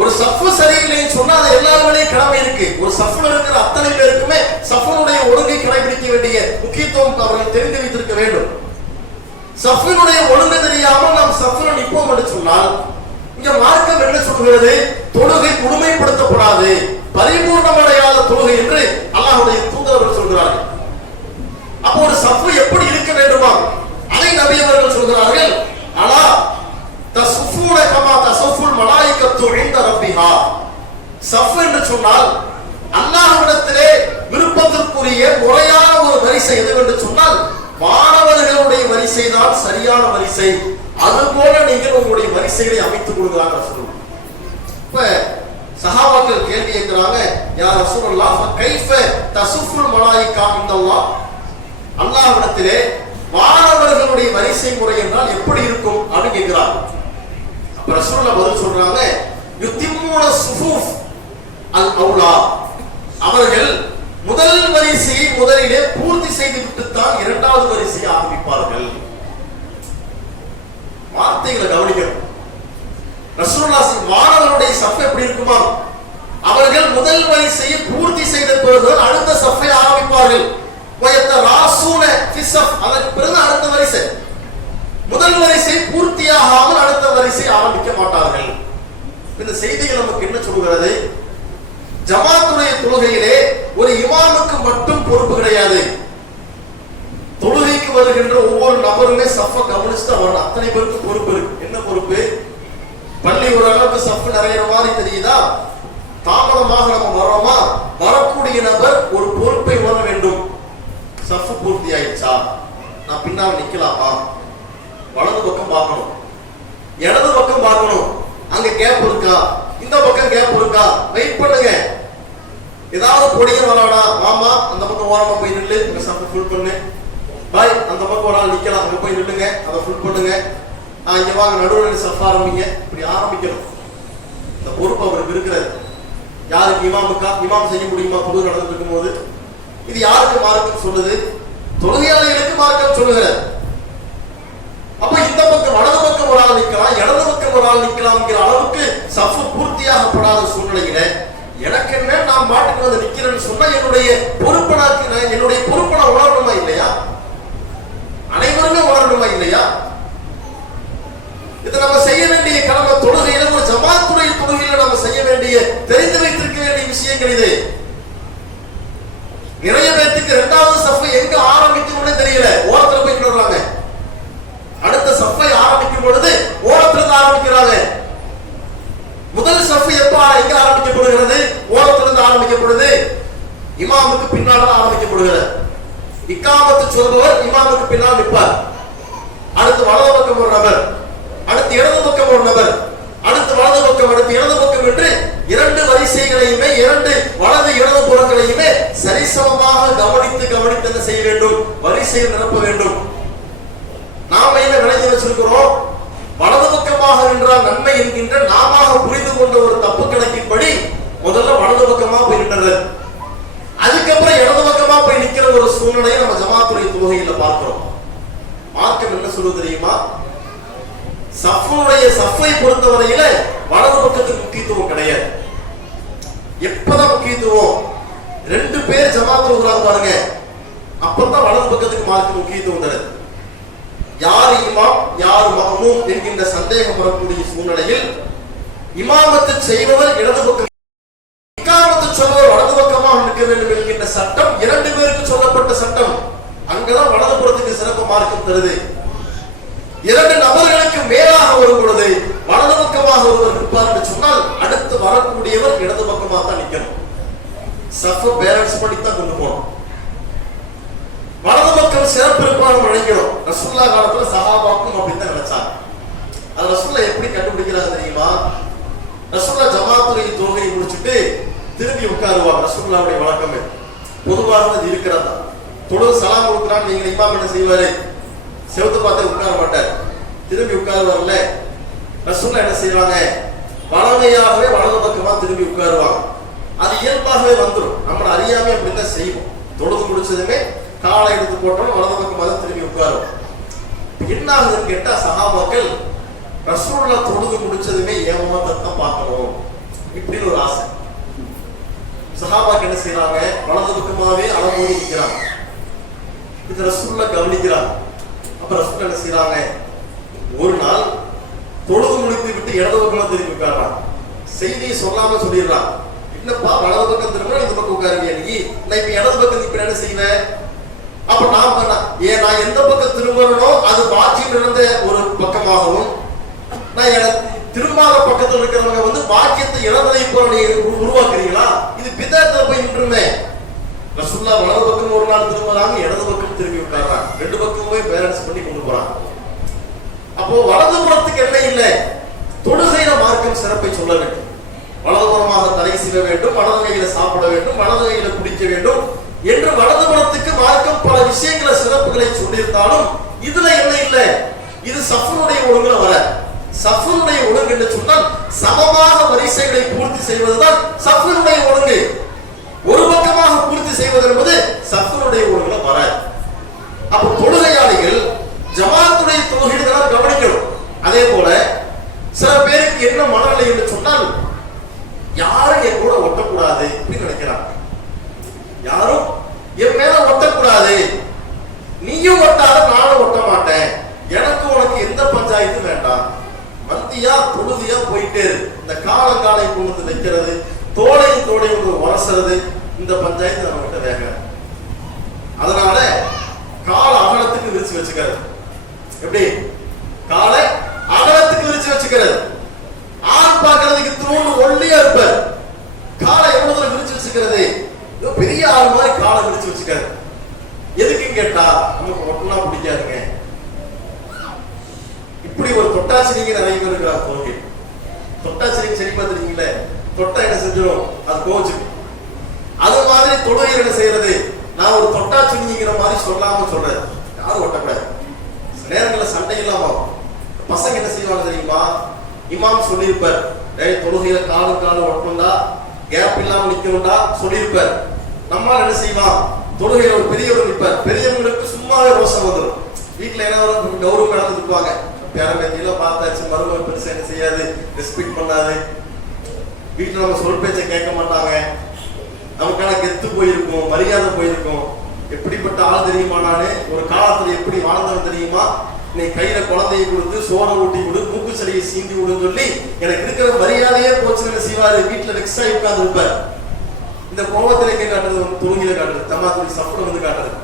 ஒரு சஃப் சரியில்லைன்னு சொன்னா அது எல்லாருமே கடமை இருக்கு. ஒரு சஃப்ல இருக்கிற அத்தனை பேருக்குமே சஃபினுடைய ஒழுங்கை கடைபிடிக்க வேண்டிய முக்கியத்துவம் அவர்கள் தெரிந்து வைத்திருக்க வேண்டும். சஃபினுடைய ஒழுங்கு தெரியாமல் நாம் சஃப்ல நிற்போம் என்று சொன்னால் இங்க மார்க்கம் என்ன சொல்கிறது? தொழுகை முழுமைப்படுத்தப்படாது, பரிபூர்ணமடையாத தொழுகை என்று அல்லாஹ்வுடைய தூதர் சொல்கிறார்கள். அப்போ ஒரு சஃப் எப்படி இருக்க வேண்டுமா அதை நபி அவர்கள் சொல்கிறார்கள். அலா தஸ்ஃபூன கமா தஸ்ஃபுல் மலாயிகத்து இன்த ரப்பிஹா. சஃப் என்று சொன்னால் அல்லாஹ்விடத்திலே விருப்பத்திற்குரிய முறையான ஒரு வரிசை எதுவென்று சொன்னால் மாணவர்களுடைய வரிசை தான் சரியான வரிசை. அதுபோல நீங்கள் உங்களுடைய வரிசைகளை அமைத்துக் கொள்கிறாங்க ரசூலுல்லாஹ். இப்ப சஹாபாக்கள் கேள்வி கேட்கிறாங்க, யா ரசூலுல்லாஹ் கைஃப தஸ்ஃபுல் மலாயிகா இன்தல்லாஹ். அல்லாஹ்விடத்திலே மாணவர்களுடைய வரிசை முறை என்றால் எப்படி இருக்கும் அப்படின்னு கேட்கிறாங்க. அப்ப ரசூலுல்லாஹ் பதில் சொல்றாங்க, யுத்திம்மூன ஸுஃபூஃப் அல் அவுலா. அவர்கள் முதல் வரிசையை முதலிலே பூர்த்தி செய்து விட்டுத்தான் இரண்டாவது வரிசையை ஆரம்பிப்பார்கள். வார்த்தைகளை கவனிக்கணும். ரசூலுல்லாஹ் மாணவர்களுடைய சஃப் எப்படி இருக்குமா, அவர்கள் முதல் வரிசையை பூர்த்தி செய்த பிறகு அடுத்த சஃப்பை ஆரம்பிப்பார்கள். வரிசை ஆரம்பிக்க மாட்டார்கள். இந்த செய்திகள் நமக்கு என்ன சொல்கிறது? ஜமாத்துடைய தொழுகையிலே ஒரு இமாமுக்கு மட்டும் பொறுப்பு கிடையாது. தொழுகைக்கு வருகின்ற ஒவ்வொரு நபருமே சஃப கவனிச்சுட்டு வரணும். அத்தனை பேருக்கு பொறுப்பு இருக்கு. என்ன பொறுப்பு? பள்ளி ஓரளவுக்கு சஃப் நிறைய மாதிரி தெரியுதா, தாமதமாக நம்ம வரோமா, வரக்கூடிய நபர் ஒரு பொறுப்பை உணர வேண்டும். சஃப் பூர்த்தி ஆயிடுச்சா, நான் பின்னால் நிக்கலாமா, வலது பக்கம் பார்க்கணும், இடது பக்கம் பார்க்கணும், அங்க கேப் இருக்கா, இந்த பக்கம் கேப் இருக்கா, வெயிட் பண்ணுங்க. ஏதாவது பொடிய வராடா, மாமா அந்த பக்கம் ஓரமா போய் நில்லு, அங்க சஃப் ஃபுல் பண்ணு. பாய் அந்த பக்கம் ஒரு ஆள் நிக்கலாம், அங்க போய் நில்லுங்க, அதை ஃபுல் பண்ணுங்க. இங்க வாங்க நடுவில் சஃப் ஆரம்பிங்க. இப்படி ஆரம்பிக்கணும். இந்த பொறுப்பு அவருக்கு இருக்கிறது. யாருக்கு? இமாமுக்கா? இமாம் செய்ய முடியுமா தொழுகை நடந்துட்டு இருக்கும் போது? இது யாருக்கு மார்க்கம் சொல்லுது? தொழுகையாளிகளுக்கு மார்க்கம் சொல்லுகிறது. அப்ப இந்த பக்கம் வலது பக்கம் ஒரு ஆள் நிக்கலாம், இடது பக்கம் ஒரு ஆள் நிக்கலாம்ங்கிற அளவுக்கு சஃப் பூர்த்தியாகப்படாத சூழ்நிலையில எனக்கு என்ன, நான் மாட்டுக்கு வந்து நிக்கிறேன்னு சொன்னா என்னுடைய பொறுப்பை நான் உணரணுமா இல்லையா? அனைவருமே உணரணுமா இல்லையா? இதை நம்ம செய்ய வேண்டிய கடமை. தொழுகையில ஒரு ஜமாத்துடைய தொழுகையில நம்ம செய்ய வேண்டிய, தெரிந்து வைத்திருக்க வேண்டிய விஷயங்கள் இது. நிறைய பேருக்கு இரண்டாவது சஃப் எங்க ஆரம்பிக்கணும்னு தெரியல, ஓரத்துல போய் நின்னுறாங்க. அடுத்த சஃபை ஆரம்பிக்கும் பொழுது ஓரத்துல இருந்து ஆரம்பிக்கிறாங்க. முதல் சஃப் எப்ப எங்க ஆரம்பிக்கப்படுகிறது? ஓரத்துல இருந்து ஆரம்பிக்கப்படுது. இமாமுக்கு பின்னால ஆரம்பிக்கப்படுகிறது. இக்காமத்து சொல்பவர் இமாமுக்கு பின்னால் நிற்பார். அடுத்து வலது பக்கம் ஒரு நபர், அடுத்து இடது பக்கம் ஒரு நபர், அடுத்து வலது பக்கம், அடுத்து இடது பக்கம் என்று இரண்டு வரிசைகளையுமே, இரண்டு வலது இடது புறங்களையுமே சரிசமமாக கவனித்து செய்ய வேண்டும். வரிசையில் நிரப்ப வேண்டும். நாம என்ன விளைஞ்சு வச்சிருக்கிறோம்? வலது பக்கமாக நின்றால் நன்மை என்கின்ற நாம புரிந்து கொண்ட ஒரு தப்பு கணக்கின்படி முதல்ல வலது பக்கமா போய் நின்றது, அதுக்கப்புறம் இடது பக்கமா போய் நிக்கிற ஒரு சூழ்நிலையை நம்ம ஜமாத்துடைய தொழுகையில பார்க்கிறோம். மார்க்கம் என்ன சொல்லுது தெரியுமா? சஃபை பொறுத்தவரையில வலது பக்கத்துக்கு முக்கியத்துவம் கிடையாது. எப்பதான் முக்கியத்துவம்? ரெண்டு பேர் ஜமாத்துல உருவாங்க பாருங்க, அப்பதான் வலது பக்கத்துக்கு மார்க்க முக்கியத்துவம் தருது. யார் இமாம் யார் மஅமூம் என்கின்ற சந்தேகம் வரக்கூடிய சூழ்நிலையில் இமாமத்து செய்பவர் இடது பக்கம், இகாமத்து சொல்பவர் வலது பக்கமாக நிற்க வேண்டும் என்கின்ற சட்டம் இரண்டு பேருக்கு சொல்லப்பட்ட சட்டம். அங்கதான் வலது புறத்துக்கு சிறப்பு மார்க்கம் தருது. இரண்டு நபர்களுக்கு மேலாக வரும் பொழுது வலது பக்கமாக ஒருவர் நிற்பார் என்று சொன்னால் அடுத்து வரக்கூடியவர் இடது பக்கமாக தான் நிற்கணும். சஃப் பேலன்ஸ் பண்ணி தான் கொண்டு போகணும். வலது பக்கம் சிறப்பு இருப்பாங்க நினைக்கிறோம். ரசூலுல்லாஹ் காலத்துல சஹாபாக்கும் அப்படித்தான் நினைச்சாங்க. அது ரசூலுல்லாஹ் எப்படி கண்டுபிடிக்கிறாங்க தெரியுமா? ரசூலுல்லாஹ் ஜமாத்துடைய தொழுகையை முடிச்சுட்டு திரும்பி உட்காருவாங்க. ரசூலுல்லாஹ்வுடைய வழக்கம் பொதுவாக அது இருக்கிறதா. தொழுது சலாம் கொடுக்குறான், நீங்க இமாம் என்ன செய்வாரு? செவத்து பார்த்து உட்கார மாட்டார், திரும்பி உட்காருவார்ல. ரசூலுல்லாஹ் என்ன செய்வாங்க? வலமையாகவே வலது பக்கமா திரும்பி உட்காருவாங்க. அது இயல்பாகவே வந்துடும். நம்ம அறியாமே அப்படித்தான் செய்வோம். தொழுது முடிச்சதுமே காலை எடுத்து போட்டோம், வலது பக்கமாக தான் திரும்பி உட்காரும். என்ன ஆகுதுன்னு கேட்டா சஹாபாக்கள் ரசூலுல்லாஹ் தொழுது முடிச்சதுமே ஏமாத்தத்தான் பார்க்கணும் இப்படின்னு ஒரு ஆசை. சஹாபாக்கள் என்ன செய்யறாங்க? வலது பக்கமாவே அளவோடு நிற்கிறாங்க. இது ரசூலுல்லாஹ் கவனிக்கிறாங்க. அப்ப ரசூலுல்லாஹ் என்ன செய்யறாங்க? ஒரு நாள் தொழுது முடித்து விட்டு இடது பக்கம் திரும்பி உட்கார்றாங்க. செய்தியை சொல்லாம சொல்லிடுறாங்க. என்னப்பா வலது பக்கம் திரும்ப இந்த பக்கம் உட்காருவியா? நீ நான் இப்ப இடது பக்கம் இப்ப என்ன செய்வேன்? அப்ப நான் எந்த பக்கம் திரும்பறனோ அது பாக்கியம் நடந்த ஒரு பக்கமாகவும், நான் திரும்பாத பக்கத்தில் இருக்கிறவங்க பாக்கியத்தை இழந்ததை போல உருவாக்குறீங்களா? இது பிதாத்துல போய் நின்றுமே. ரசூலுல்லாஹ் வலது பக்கம் ஒரு நாள் திரும்பறாங்க, இடது பக்கம் திரும்பி உட்கார்றாங்க. ரெண்டு பக்கமுமே பேலன்ஸ் பண்ணி கொண்டு போறாங்க. அப்போ வலது புறத்துக்கு என்ன இல்லை? தொழுகையில மார்க்கம் சிறப்பை சொல்ல வேண்டும். வலதுபுறமாக தலை செய்ய வேண்டும், வலது கையில சாப்பிட வேண்டும், வலது கையில குடிக்க வேண்டும் என்று வலது புறத்துக்கு மார்க்கம் பல விஷயங்களை சிறப்புகளை சொல்லியிருந்தாலும் இதுல என்ன இல்லை? இது சஃபுடைய ஒழுங்குல வர. சஃபுடைய ஒழுங்கு என்று சொன்னால் சமமாக வரிசைகளை பூர்த்தி செய்வதுதான் சஃபுடைய ஒழுங்கு. ஒரு பக்கமாக பூர்த்தி செய்வது என்பது சஃபுடைய ஒழுங்குல வர. அப்ப தொழுகையாளிகள் ஜமாத்துடைய தொழுகைகளை கவனிக்கணும். அதே போல சில பேருக்கு என்ன மனநிலை என்று சொன்னால் யாரும் என் கூட ஒட்டக்கூடாது அப்படின்னு நினைக்கிறாங்க. யாரும் என் மேல ஒட்டக்கூடாது, நீயும் ஒட்டாத நானும் ஒட்ட மாட்டேன், எனக்கு உனக்கு எந்த பஞ்சாயத்து வேண்டாம், வந்தியா காலை கொண்டு வந்து வைக்கிறது, தோளையும் வந்து உரசுறது, இந்த பஞ்சாயத்து நம்ம கிட்ட வேக. அதனால கால அகலத்துக்கு விரிச்சு வச்சுக்கிறது. எப்படி? காலை அகலத்துக்கு விரிச்சு வச்சுக்கிறது. ஆள் பார்க்கறதுக்கு தூண்டு ஒல்லியா இருப்பார், காலை எவ்வளவு விரிச்சு வச்சுக்கிறது, பெரிய ஆள் மாதிரி காலை விரிச்சு வச்சுக்கிறது. எதுக்குன்னு கேட்டா நமக்கு ஒட்டனா பிடிக்காதுங்க. இப்படி ஒரு தொட்டாச்சிரிங்க நிறைய பேர் இருக்கிறார். தொழுகை தொட்டாச்சிரிங்க சரி பார்த்துருக்கீங்களே, தொட்டா என்ன செஞ்சிடும், அது கோச்சுக்கு. அது மாதிரி தொழுகை என்ன செய்யறது, நான் ஒரு தொட்டாச்சிரிங்கிற மாதிரி சொல்லாம சொல்றேன். யாரும் ஒட்டக்கூடாது. நேரங்களில் சண்டை இல்லாம பசங்க என்ன செய்வாங்க தெரியுமா, இமாம் சொல்லியிருப்பார், தொழுகையில காலு ஒட்டணும்டா, கேப் இல்லாம நிக்கணும்டா சொல்லியிருப்பார். நம்மால் என்ன செய்வான், தொழுகையில ஒரு பெரியவர் நிற்பார். பெரியவங்களுக்கு சும்மாவே ரோஷம் வந்துடும். வீட்டுல என்ன கௌரவம் நடந்துருப்பாங்க, பேரம்பேத்தியில பார்த்தாச்சு, மருமக பெருசா என்ன செய்யாது, ரெஸ்பெக்ட் பண்ணாது, வீட்டுல நம்ம சொல் பேச்சை கேட்க மாட்டாங்க, நமக்கான கெத்து போயிருக்கும், மரியாதை போயிருக்கும். எப்படிப்பட்ட ஆள் தெரியுமா, நானு ஒரு காலத்துல எப்படி வாழ்ந்தவன் தெரியுமா, நீ கையில குழந்தையை கொடுத்து சோனை ஊட்டி கொடு, மூக்கு சளியை சீந்தி விடுன்னு சொல்லி எனக்கு இருக்கிற மரியாதையே போச்சுன்னு செய்வாரு. வீட்டுல ரிக்ஸா உட்கார்ந்து இருப்பார். இந்த கோபத்திலே காட்டுறது, தொழுகையில காட்டுறது, தமாத்துடைய சப்பரம் வந்து காட்டுறது.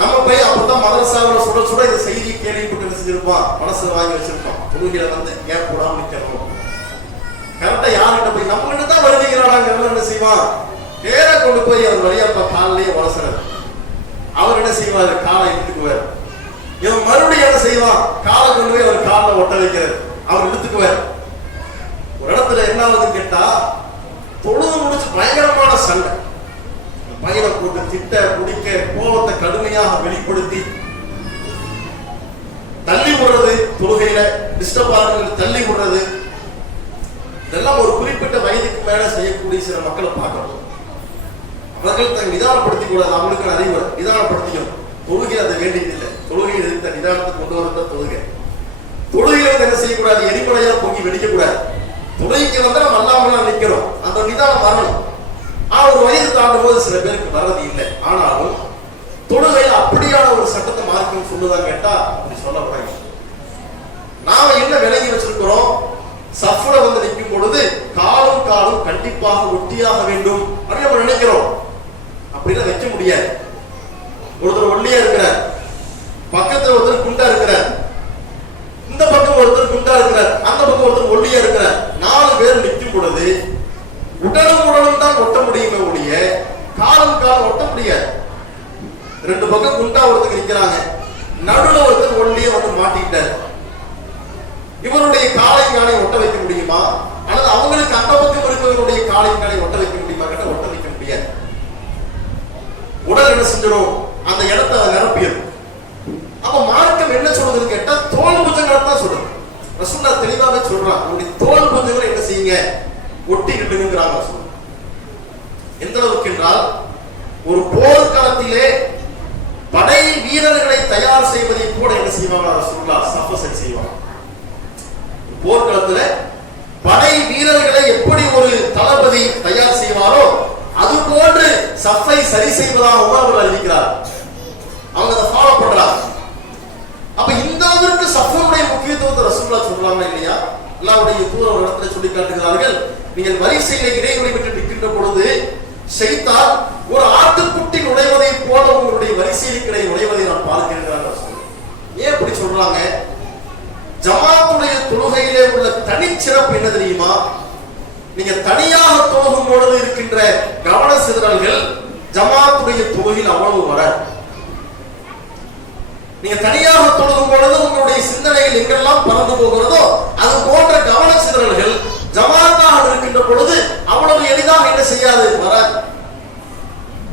நம்ம போய் அப்பதான் மதரசாவில் சுட இந்த செய்தியை கேள்விப்பட்டு செஞ்சிருப்பான், மனசுல வாங்கி வச்சிருப்பான். தொழுகையில வந்து ஏன் போடாம நிக்கணும். கரெக்டா யார்கிட்ட போய் நம்ம கிட்ட தான் வருவீங்கிறாங்க என்ன செய்வான், நேரா கொண்டு போய் அவர் வழியாப்பா காலிலேயே வளசுறது. அவர் என்ன செய்வாரு, காலை இழுத்துக்குவார். இவன் மறுபடியும் என்ன செய்வான், காலை கொண்டு போய் அவர் காலில் ஒட்ட வைக்கிறது, அவர் இழுத்துக்குவார். ஒரு இடத்துல என்ன ஆகுதுன்னு கேட்டா, தொழுது முடிச்சு பயங்கரமான சண்டை, பையனை போட்டு திட்ட குடிக்க, கோபத்தை கடுமையாக வெளிப்படுத்தி தள்ளி விடுறது, தொழுகையில டிஸ்டர்ப் தள்ளி விடுறது, இதெல்லாம் ஒரு குறிப்பிட்ட வயதுக்கு மேல செய்யக்கூடிய சில மக்களை பார்க்கணும். அவர்கள் தங்க நிதானப்படுத்திக் கூடாது, அவங்களுக்கு அறிவு நிதானப்படுத்திக்கணும். தொழுகை அதை வேண்டியதில்லை. தொழுகையில் இருந்த நிதானத்தை கொண்டு வரத தொழுகை. தொழுகையில் என்ன செய்யக்கூடாது, எரிமலையா பொங்கி வெடிக்க கூடாது. தொழுகைக்கு வந்தா நம்ம அல்லாமலாம் நிற்கிறோம், அந்த நிதானம் வரணும். ஒரு வயது தாண்டும் போது சில பேருக்கு வர்றது இல்லை. ஆனாலும் தொழுகையில் அப்படியான ஒரு சட்டத்தை மார்க்கம் சொல்லுதான் கேட்டா அப்படி சொல்லக்கூடாது. நாம என்ன விலகி வச்சிருக்கிறோம், சஃப்ல வந்து நிற்கும் பொழுது காலும் கண்டிப்பாக ஒட்டியாக வேண்டும் அப்படின்னு நம்ம நினைக்கிறோம். அப்படிலாம் வைக்க முடியாது. ஒருத்தர் ஒல்லியா இருக்கிறார், பக்கத்துல ஒருத்தர் குண்டா இருக்கிறார், இந்த பக்கம் ஒருத்தர் குண்டா இருக்கிறார், அந்த பக்கம் ஒருத்தர் ஒல்லியா இருக்கிறார். 4 பேர் நிற்கும் பொழுது உடலும் தான் ஒட்ட முடியுமே ஒழிய காலம் ஒட்ட முடியாது. 2 பக்கம் குண்டா ஒருத்தர் நிற்கிறாங்க, நடுவுல ஒருத்தர் ஒல்லியா வந்து மாட்டிக்கிட்டார். இவருடைய காலை ஒட்ட வைக்க முடியுமா, அல்லது அவங்களுக்கு அந்த பக்கம் இருக்கிறவருடைய காலை ஒட்ட வைக்க முடியுமா கேட்டா ஒட்ட வைக்க முடியாது. உடல் என்ன செஞ்சிடும், அந்த இடத்தை நிரப்பியது. அப்ப மார்க்கம் என்ன சொல்றதுன்னு கேட்டா தோல் புஜங்களை தான் சொல்றது. ரசூலுல்லாஹ் தெளிவாக சொல்றான், உங்களுடைய தோல் புஜங்களை என்ன செய்யுங்க, ஒட்டிக்கிட்டுங்கிறாங்க. எந்த அளவுக்கு என்றால், ஒரு போர்க்களத்திலே படை வீரர்களை தயார் செய்வதை கூட என்ன செய்வாங்க, ரசூலுல்லாஹ் சஃப சரி செய்வாங்க. போர்க்களத்துல படை வீரர்களை எப்படி ஒரு தளபதி தயார் செய்வாரோ அது போன்று சஃபை சரி செய்வதாக உமர் அறிவிக்கிறார். அவங்க அதை ஃபாலோ பண்றாங்க. அப்ப இந்த அளவிற்கு சஃபுடைய முக்கியத்துவத்தை ரசூலுல்லாஹ் சொல்றாங்க இல்லையா? அல்லாஹ்வுடைய தூதர் ஒரு இடத்துல சொல்லி காட்டுகிறார்கள், நீங்கள் வரிசையில இடைவெளி விட்டு நிற்கின்ற பொழுது ஷைத்தான் ஒரு ஆட்டுக்குட்டி நுழைவதை போல உங்களுடைய வரிசையில் கிடை நுழைவதை நான் பார்க்கிறேன். ஏன் அப்படி சொல்றாங்க? ஜமாத்துடைய தொழுகையிலே உள்ள தனிச்சிறப்பு என்ன தெரியுமா? நீங்க தனியாக தொழுகும் பொழுது இருக்கின்ற கவன சிதறல்கள் ஜமாத்துடைய தொழுகையில் அவ்வளவு வர. நீங்க தனியாக தொழுகும் பொழுது உங்களுடைய சிந்தனைகள் எங்கெல்லாம் பறந்து போகிறதோ அது போன்ற கவன சிதறல்கள் ஜமாத்தாக இருக்கின்ற பொழுது அவ்வளவு எளிதாக என்ன செய்யாது, வராது.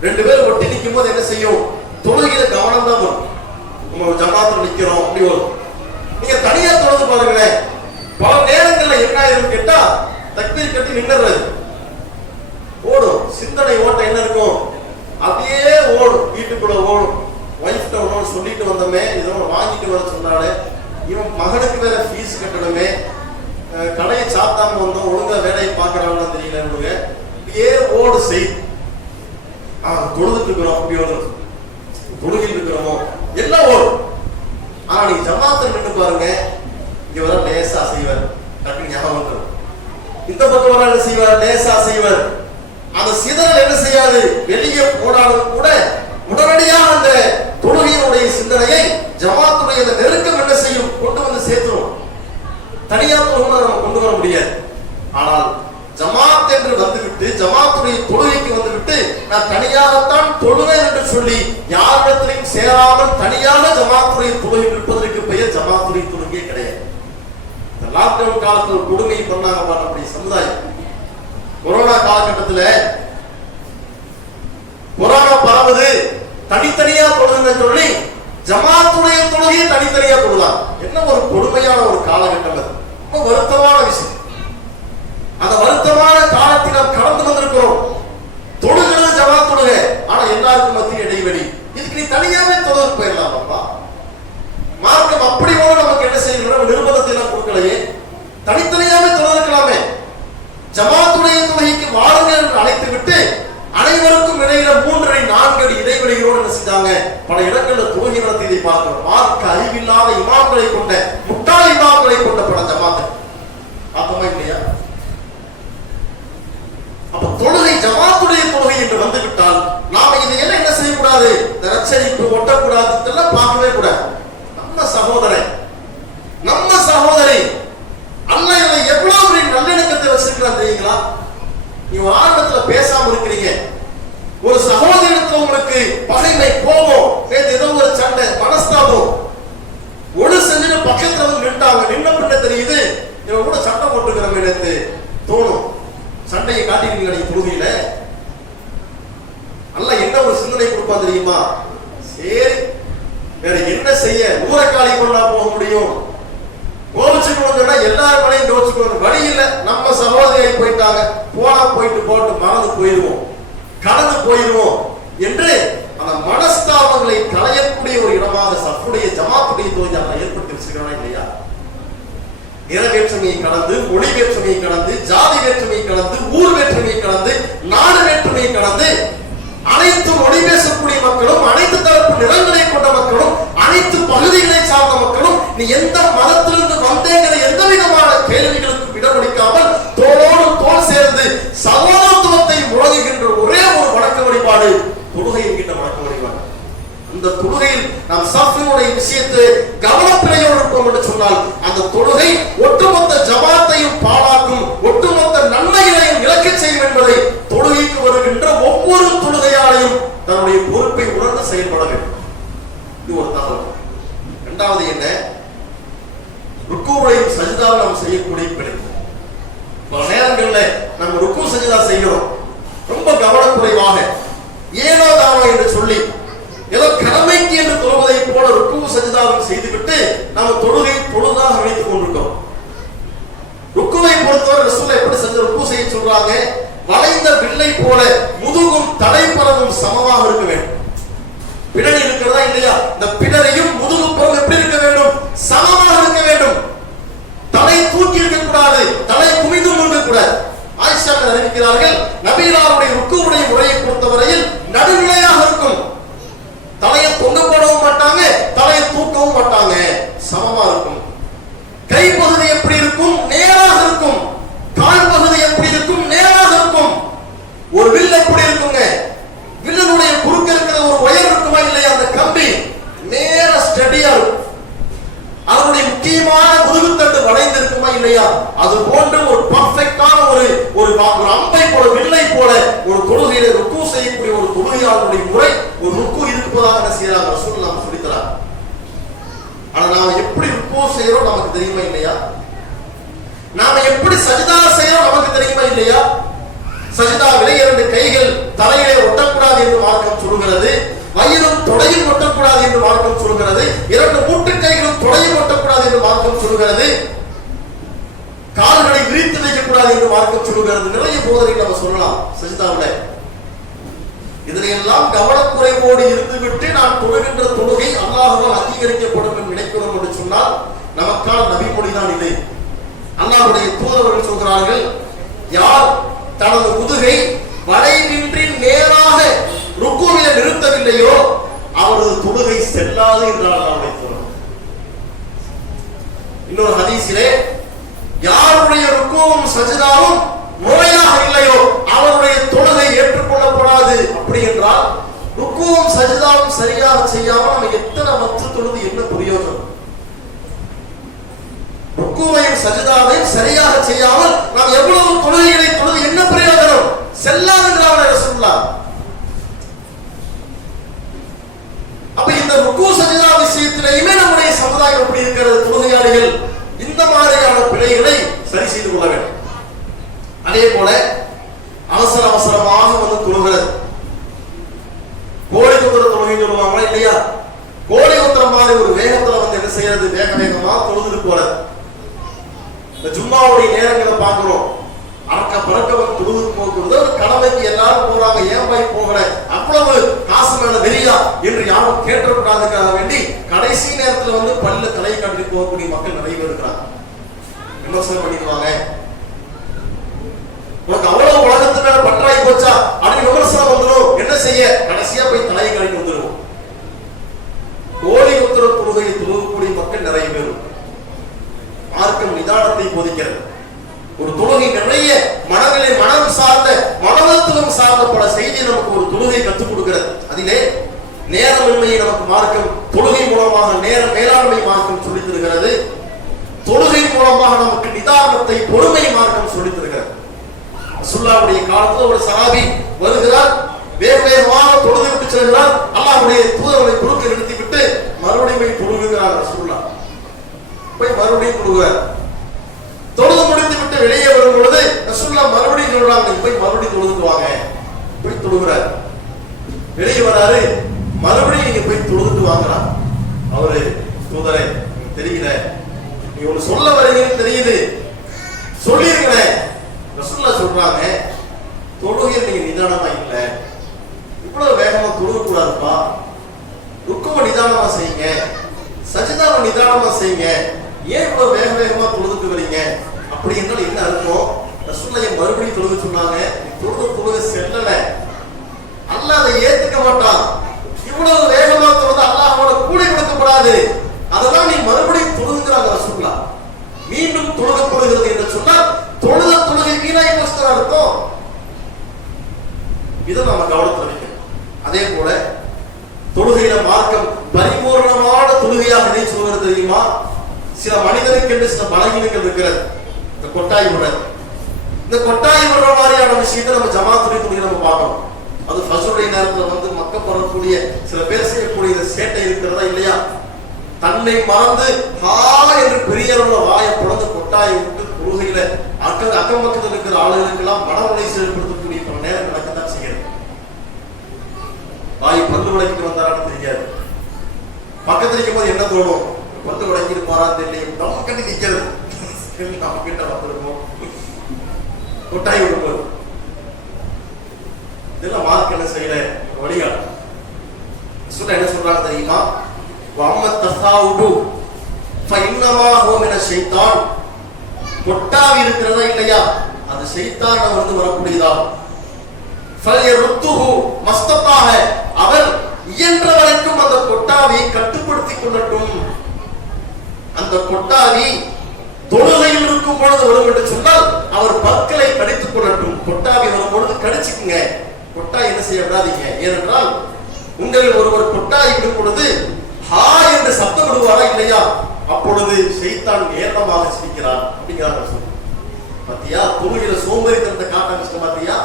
2 பேர் ஒட்டி நிற்கும் போது என்ன செய்யும், தொழுகையில கவனம் தான் வரும். நம்ம ஜமாத்துல நிக்கிறோம் அப்படி வரும். நீங்க தனியா தொழுது பாருங்களேன், பல நேரங்கள்ல என்ன ஆயிரும் கேட்டா தக்பீர் கட்டி நின்னுறது ஓடும். சிந்தனை ஓட்டம் என்ன இருக்கும், அப்படியே ஓடும், வீட்டுக்குள்ள ஓடும். வைஃப்ட ஒன்று சொல்லிட்டு வந்தோமே, இதோ வாங்கிட்டு வர சொன்னாலே, இவன் மகனுக்கு வேற ஃபீஸ் கட்டணுமே, கடையை சாத்தாம வந்தோம், ஒழுங்கா வேலையை பார்க்கறான்னு தெரியல, இப்படியே ஓடு செய். தொழுதுட்டு இருக்கிறோம், அப்படி ஓடும், தொழுகிட்டு இருக்கிறோமோ எல்லாம் ஓடும். ஆனா நீங்க ஜமாத்துல நின்று பாருங்க, இங்க வர லேசா செய்வார், டக்குனு ஞாபகம் வந்துடும். இந்த பக்கம் வர என்ன செய்வார், லேசா செய்வார். அந்த சிதறல் என்ன செய்யாது, வெளியே போனாலும் கூட உடனடியாக அந்த தொழுகையினுடைய சிந்தனையை ஜமாத்துடைய அந்த நெருக்கம் என்ன செய்யும், கொண்டு வந்து சேர்த்துரும். தனியா தொழுகை நம்ம கொண்டு வர முடியாது. ஆனால் ஜமாத் என்று வந்துவிட்டு, ஜமாத்துடைய தொழுகைக்கு வந்துவிட்டு நான் தனியாகத்தான் தொழுவேன் என்று சொல்லி யாரிடத்திலையும் சேராமல் தனியாக ஜமாத்துடைய தொழுகை இருப்பதற்கு பெயர் ஜமாத்துடைய தொழுகையே கிடையாது. இந்த லாக்டவுன் காலத்தில் ஒரு கொடுமை பண்ணாங்க நம்முடைய சமுதாயம். கொரோனா காலகட்டத்தில் கொரோனா பரவுது, தனித்தனியா தொழுதுன்னு சொல்லி ஜமாத்துடைய தொழுகையை தனித்தனியா தொழுதான். என்ன ஒரு கொடுமையான ஒரு காலகட்டம் அது, ரொம்ப வருத்தமான விஷயம். அந்த வருத்தமான காலத்தை நாம் கடந்து வந்திருக்கிறோம். தொழுகிறது ஜமாத் தொழுகை, ஆனா எல்லாருக்கும் மத்திய இடைவெளி. இதுக்கு நீ தனியாவே தொழுது போயிடலாம். அப்பா மார்க்கம் அப்படி போல நமக்கு என்ன செய்யணும், நிர்பந்தத்தை எல்லாம் கொடுக்கலையே, தனித்தனியாவே தொழுதுக்கலாமே. ஜமாத்துடைய தொழுகைக்கு வாருங்கள் என்று அழைத்து விட்டு அனைவருக்கும் இடையில 3 அடி 4 அடி இடைவெளிகளோடு என்ன செஞ்சாங்க, பல இடங்கள்ல தொழுகை நடத்தியதை பார்க்கிறோம். மார்க்க அறிவில்லாத இமாம்களை கொண்ட, முட்டாள் இமாம்களை கொண்ட பல ஜமாத்து பார்த்தோமா இல்லையா? அப்ப தொழுகை ஜமாத்துடைய தொழுகை என்று வந்துவிட்டால் நாம இதையெல்லாம் என்ன செய்யக்கூடாது, நச்சரிப்பு ஒட்டக்கூடாது, இதெல்லாம் பார்க்கவே கூடாது. நம்ம சகோதரன், நம்ம சகோதரி, அல்லாஹ் இதை எவ்வளவு பெரிய நல்லிணக்கத்தை வச்சிருக்கிறான் தெரியுங்களா? நீங்க ஆரம்பத்துல பேசாம இருக்கிறீங்க, ஒரு சகோதரத்துல உங்களுக்கு பகைமை, கோபம், ஏதோ ஒரு சண்டை, மனஸ்தாபம், ஒழு செஞ்சுட்டு பக்கத்துல வந்து நின்றாங்க. நின்ன பின்ன தெரியுது இவங்க கூட சண்டை போட்டுக்கிறோம் எடுத்து தோணும். சண்டையை காட்டிக்கிறீங்க நீங்க தொழுகையில. அல்ல என்ன ஒரு சிந்தனை கொடுப்பா தெரியுமா? சரி வேற என்ன செய்ய, ஊரக்காளி கொண்டா போக முடியும், கோவிச்சுக்கணும்னா எல்லாரும் மனையும் கோவிச்சுக்கணும், வழி இல்லை. நம்ம சகோதரியை போயிட்டாங்க, போனா போயிட்டு போட்டு மறந்து போயிடுவோம், கடந்து போயிடுவோம் என்று அந்த மனஸ்தாபங்களை களையக்கூடிய ஒரு இடமாக சஃப்புடைய ஜமாத்துடைய தொழுகை அதை ஏற்படுத்தி வச்சிருக்கானா இல்லையா? நிற வேற்றுமையை கடந்து, மொழி வேற்றுமையை கடந்து, ஜாதி வேற்றுமையை கடந்து, ஊர் வேற்றுமையை கடந்து, நாடு வேற்றுமையை கடந்து, அனைத்து மொழி பேசக்கூடிய மக்களும், அனைத்து தரப்பு நிறங்களை கொண்ட மக்களும், அனைத்து பகுதிகளை சார்ந்த மக்களும், நீ எந்த மதத்திலிருந்து வந்தேங்கிற எந்த விதமான கேள்விகளுக்கு இடமளிக்காமல் தோளோடு தோல் சேர்ந்து சகோதரத்துவத்தை முழங்குகின்ற ஒரே ஒரு வணக்க வழிபாடு தொழுகை என்கின்ற வணக்க வழிபாடு. அந்த தொழுகையில் நாம் சஃபினுடைய விஷயத்தை கவனப்பிழையோடு இருப்போம் என்று சொன்னால் அந்த தொழுகை ஒட்டுமொத்த ஜமாத்தையும் பாழாக்கும், ஒட்டுமொத்த நன்மைகளையும் இழக்க செய்யும் என்பதை தொழுகைக்கு வருகின்ற ஒவ்வொரு தொழுகையாளையும் தன்னுடைய பொறுப்பை உணர்ந்து செயல்பட வேண்டும். இது ஒரு தகவல். இரண்டாவது என்ன, ருக்குவையும் சஜிதாவை நாம் செய்யக்கூடிய பிழை. பல நேரங்களில் நம்ம ருக்கு சஜிதா செய்கிறோம் ரொம்ப கவனக்குறைவாக, ஏனோ தானோ என்று சொல்லி ஏதோ கடமைக்கு என்று தொழுவதை போல ருக்கு சஜிதாவை செய்துவிட்டு நாம் தொழுகை பொழுதாக நினைத்துக் கொண்டிருக்கிறோம். ருக்குவை பொறுத்தவரை ரசூல் எப்படி செஞ்ச ருக்கு செய்ய சொல்றாங்க, வளைந்த வில்லை போல முதுகும் தலைப்பரவும் சமமாக இருக்க வேண்டும். பிடரி இருக்கிறதா இல்லையா, இந்த பிடரையும் முதுகுப்புறம் எப்படி இருக்க வேண்டும், சமமாக இருக்க வேண்டும். தலை தூக்கி இருக்க கூடாது, தலை குமிந்து இருக்க கூடாது. ஆயிஷா அறிவிக்கிறார்கள், நபிகளாருடைய ருக்குவுடைய முறையை பொறுத்தவரையில் நடுநிலையாக இருக்கும். தலையை தொங்க போடவும் மாட்டாங்க, தலையை தூக்கவும் மாட்டாங்க, சமமா இருக்கும். கைப்பகுதி எப்படி இருக்கும், நேராக இருக்கும். கால் பகுதி எப்படி இருக்கும், நேராக இருக்கும். ஒரு வில் எப்படி இருக்குங்க, வில்லுடைய குறுக்க இருக்கிற ஒரு ஒயர் இருக்குமா இல்லையா, அந்த கம்பி நேர ஸ்டெடியா இருக்கும். அதனுடைய முக்கியமான முதுகுத்தண்டு வளைந்து இருக்குமா இல்லையா, அது போன்ற ஒரு பர்ஃபெக்டான ஒரு அம்பை போல, வில்லை போல ஒரு தொழுகையில ருக்கு செய்யக்கூடிய ஒரு தொழுகையாளருடைய முறை, ஒரு ருக்கு இருப்பதாக என்ன செய்யறாங்க ரசூல் நாம சொல்லித்தராங்க. ஆனா நாம எப்படி ருக்கு செய்யறோம் நமக்கு தெரியுமா இல்லையா, நாம எப்படி சஜிதா செய்யறோம் நமக்கு தெரியுமா இல்லையா? சஜிதாவிலே 2 கைகள் தலையிலே ஒட்டக்கூடாது என்று மார்க்கம் சொல்கிறது, வயிறும் தொடையும் ஒட்டக்கூடாது என்று மார்க்கம் சொல்கிறது, 2 மூட்டுக்கைகளும் தொடையும் ஒட்டக்கூடாது என்று மார்க்கம் சொல்கிறது, கால்களை விரித்து வைக்கக்கூடாது என்று மார்க்கம் சொல்கிறது. நிறைய போதனை நம்ம சொல்லலாம் சஜிதாவில. இதனையெல்லாம் கவனக்குறைவோடு இருந்துவிட்டு நான் தொழுகின்ற தொழுகை அல்லாஹ்வால் அங்கீகரிக்கப்படும் என்று நினைக்கிறோம் என்று சொன்னால் நமக்கான நபிமொழிதான் இது. அல்லாஹ்வுடைய தூதர்கள் சொல்கிறார்கள், யார் தனது முதுகை வளைவின்றி நேராக ருக்குவில நிறுத்தவில்லையோ அவரது தொழுகை செல்லாது என்றால் அவருடைய தூதர். இன்னொரு ஹதீஸிலே யாருடைய ருக்குவும் சஜிதாவும் முறையாக இல்லையோ அவருடைய தொழுகை ஏற்றுக்கொள்ளப்படாது. அப்படி என்றால் ருக்குவும் சஜிதாவும் சரியாக செய்யாமல் நம்ம எத்தனை மற்ற தொழுது என்ன பிரயோஜனம்? ருக்குவையும் சஜிதாவையும் சரியாக செய்யாமல் நாம் எவ்வளவு தொழுகைகளை தொழுது என்ன பிரயோஜனம்? செல்லாது என்றார் சொல்லலாம். அப்ப இந்த ருக்கு சஜிதா விஷயத்திலேயுமே நம்முடைய சமுதாயம் எப்படி இருக்கிறது? தொழுகையாளிகள் இந்த மாதிரியான பிழைகளை சரி செய்து கொள்ள வேண்டும். அதே போல அவசர அவசரமாக வந்து தொழுகிறது. கோழி குத்துற தொழுகை சொல்லுவாங்களா இல்லையா? கோழி குத்துற மாதிரி ஒரு வேகத்துல வந்து என்ன செய்யறது? வேக வேகமா தொழுதுட்டு போறது. இந்த ஜும்மாவுடைய நேரங்களை பார்க்கிறோம். அறக்க பறக்க வந்து தொழுது போகிறது ஒரு கடமைக்கு எல்லாரும் போறாங்க. ஏன் போய் போகல? அவ்வளவு காசு மேல வெறியா என்று யாரும் கேட்டக்கூடாதுக்காக வேண்டி கடைசி நேரத்துல வந்து பல்ல தலையை காட்டி போகக்கூடிய மக்கள் நிறைய பேர் இருக்கிறாங்க. விமர்சனம் பண்ணிடுவாங்க. உனக்கு அவ்வளவு உலகத்து மேல பற்றாய் போச்சா அப்படின்னு விமர்சனம் வந்துடும். என்ன செய்ய? கடைசியா போய் தலையை காட்டி வந்துடும். கோழி குத்துற தொழுகையை தொழுகக்கூடிய மக்கள் நிறைய பேர். மார்க்கம் நிதானத்தை போதிக்கிறது. ஒரு தொழுகை நிறைய மனநிலை மனம் சார்ந்த மனதத்துவம் சார்ந்த பல செய்தி நமக்கு ஒரு தொழுகை கற்றுக் கொடுக்கிறது. அதிலே நேரமின்மையை நமக்கு மார்க்கம் தொழுகை மூலமாக நேர மேலாண்மை மார்க்கம் சொல்லித் தருகிறது. தொழுகை மூலமாக நமக்கு நிதானத்தை பொறுமை மார்க்கம் சொல்லித் தருகிறது. ரசூலுல்லாஹ்வுடைய காலத்துல ஒரு சஹாபி வருகிறார், வேக வேகமாக தொழுது விட்டு செல்கிறார். அல்லாஹ்வுடைய தூதரை குறுக்க நிறுத்தி விட்டு மறுபடியும் தொழுகிறார். ரசூலுல்லாஹ் போய் மறுபடியும் தொழுகிறார். தொழுது முடித்து விட்டு வெளியே வரும் பொழுது ரசூலுல்லாஹ் மறுபடியும் சொல்றாங்க, போய் மறுபடியும் தொழுதுட்டு வாங்க. போய் தொழுகிறார். வெளியே வராரு, மறுபடியும் நீங்க போய் தொழுதுட்டு வாங்குறாங்க. அவரு தூதரே தெரியல, நீ ஒண்ணு சொல்ல வரீங்கன்னு தெரியுது, சொல்லிருக்கிறேன். ரசூலுல்லாஹ் சொல்றாங்க, தொழுகை நீங்க நிதானமா இல்ல, இவ்வளவு வேகமா தொழுக கூடாதுப்பா. ருக்குவ நிதானமா செய்யுங்க, சஜிதாவை நிதானமா செய்யுங்க. ஏன் இவ்வளவு வேக வேகமா தொழுதுட்டு வரீங்க? அப்படி என்றால் என்ன அர்த்தம்? ரசூலுல்லாஹ் மறுபடியும் தொழுக சொன்னாங்க. தொழுக செல்லல, அல்லாஹ் அதை ஏத்துக்க மாட்டான். இவ்வளவு வேகமா தொழுது அல்லாஹ்வோட கூலி கொடுக்கப்படாது. அதெல்லாம் நீ மறுபடியும் தொழுகிறாங்க. ரசூலுல்லாஹ் மீண்டும் தொழுகப்படுகிறது என்று சொன்னால் தொழுத தொழுகை வீணாய் போச்சு அர்த்தம். இதை நம்ம கவனத்தில் வைக்கணும். அதே போல தொழுகையில மார்க்கம் பரிபூர்ணமான தொழுகையாக எதை சொல்கிறது தெரியுமா? சில மனிதனுக்கு என்று சில பலகீனங்கள் இருக்கிறது. இந்த கொட்டாய் விடுறது, இந்த கொட்டாய் விடுற மாதிரியான விஷயத்தை நம்ம ஜமாத்துடைய தொழுகை நம்ம பார்க்கணும். அது ஃபஜ்ருடைய நேரத்துல வந்து மக்கள் வரக்கூடிய சில பேர் செய்யக்கூடிய சேட்டை இருக்கிறதா இல்லையா? தன்னை மறந்து ஹா என்று பெரிய அளவுல வாயை புலந்து கொட்டாயை விட்டு தொழுகையில அக்கம் பக்கத்தில் இருக்கிற ஆளுகளுக்கெல்லாம் மன உளைச்சல் ஏற்படுத்தக்கூடிய பல நேரம் நடக்கத்தான் செய்கிறது. வாய் பல்லு விளக்கிட்டு வந்தாரான்னு தெரியாது. பக்கத்தில் இருக்கும் போது என்ன தோணும்? பல்லு விளக்கி இருப்பாரான்னு தெரியல, நம்ம கட்டி நிக்கிறது, நம்ம கிட்ட வந்திருக்கோம் கொட்டாய் விடும்போது. இதெல்லாம் மார்க் என்ன செய்யல வழிகாட்டு. சொல்ல என்ன சொல்றாங்க தெரியுமா? கொட்டாவி இருக்கிறதா இல்லையா, அது ஷைத்தான் வந்து வரக்கூடியதா. அவர் இயன்ற வரைக்கும் அந்த கொட்டாவியை கட்டுப்படுத்திக் கொள்ளட்டும். அந்த கொட்டாவி தொழுகையில் இருக்கும் பொழுது வரும் என்று சொன்னால் அவர் பற்களை கடித்துக் கொள்ளட்டும். கொட்டாவி வரும் பொழுது கடிச்சுக்குங்க, கொட்டாய் என்ன செய்ய விடாதீங்க. ஏனென்றால் உங்களில் ஒருவர் கொட்டாய் விடும் பொழுது ஹா என்று சத்தம் விடுவாரா இல்லையா, அப்பொழுது ஷைத்தான் ஏராளமாக சிரிக்கிறார் அப்படிங்கிறாங்க. பாத்தியா, தொழுகையில சோம்பேறித்தனத்தை காட்ட விஷயம் பாத்தியா?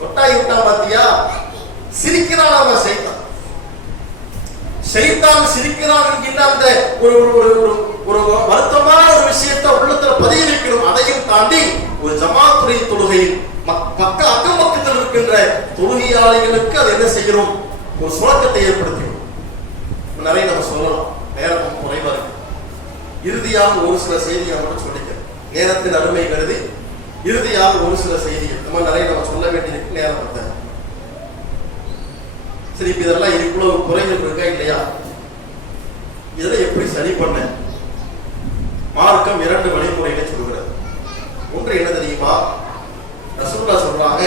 கொட்டாய் விட்டா பாத்தியா, சிரிக்கிறான் அவன் ஷைத்தான். ஷைத்தான் சிரிக்கிறான் என்கின்ற அந்த ஒரு ஒரு வருத்தமான ஒரு விஷயத்தை உள்ளத்துல பதிய வைக்கணும். அதையும் தாண்டி ஒரு ஜமாத்துடைய தொழுகையில் அக்கம் பக்கத்தில் இருக்கின்ற தொழுகையாளிகளுக்கு அதை என்ன செய்யணும்? ஒரு சுழக்கத்தை ஏற்படுத்திடும். நிறைய நம்ம சொல்லலாம், நேரம் குறைவா இருக்கு. இறுதியாக ஒரு சில செய்தியை மட்டும் சொல்லிக்கிறேன், நேரத்தின் அருமை கருதி. இறுதியாக ஒரு சில செய்திகள் நம்ம நிறைய நம்ம சொல்ல வேண்டியிருக்கு, நேரம் வந்த. சரி, இப்ப இதெல்லாம் இவ்வளவு குறைகள் இருக்கா இல்லையா? இதெல்லாம் எப்படி சரி பண்ண? மார்க்கம் 2 வழிமுறைகளை சொல்கிறது. ஒன்று என்ன தெரியுமா? ரசூலுல்லாஹ் சொல்றாங்க,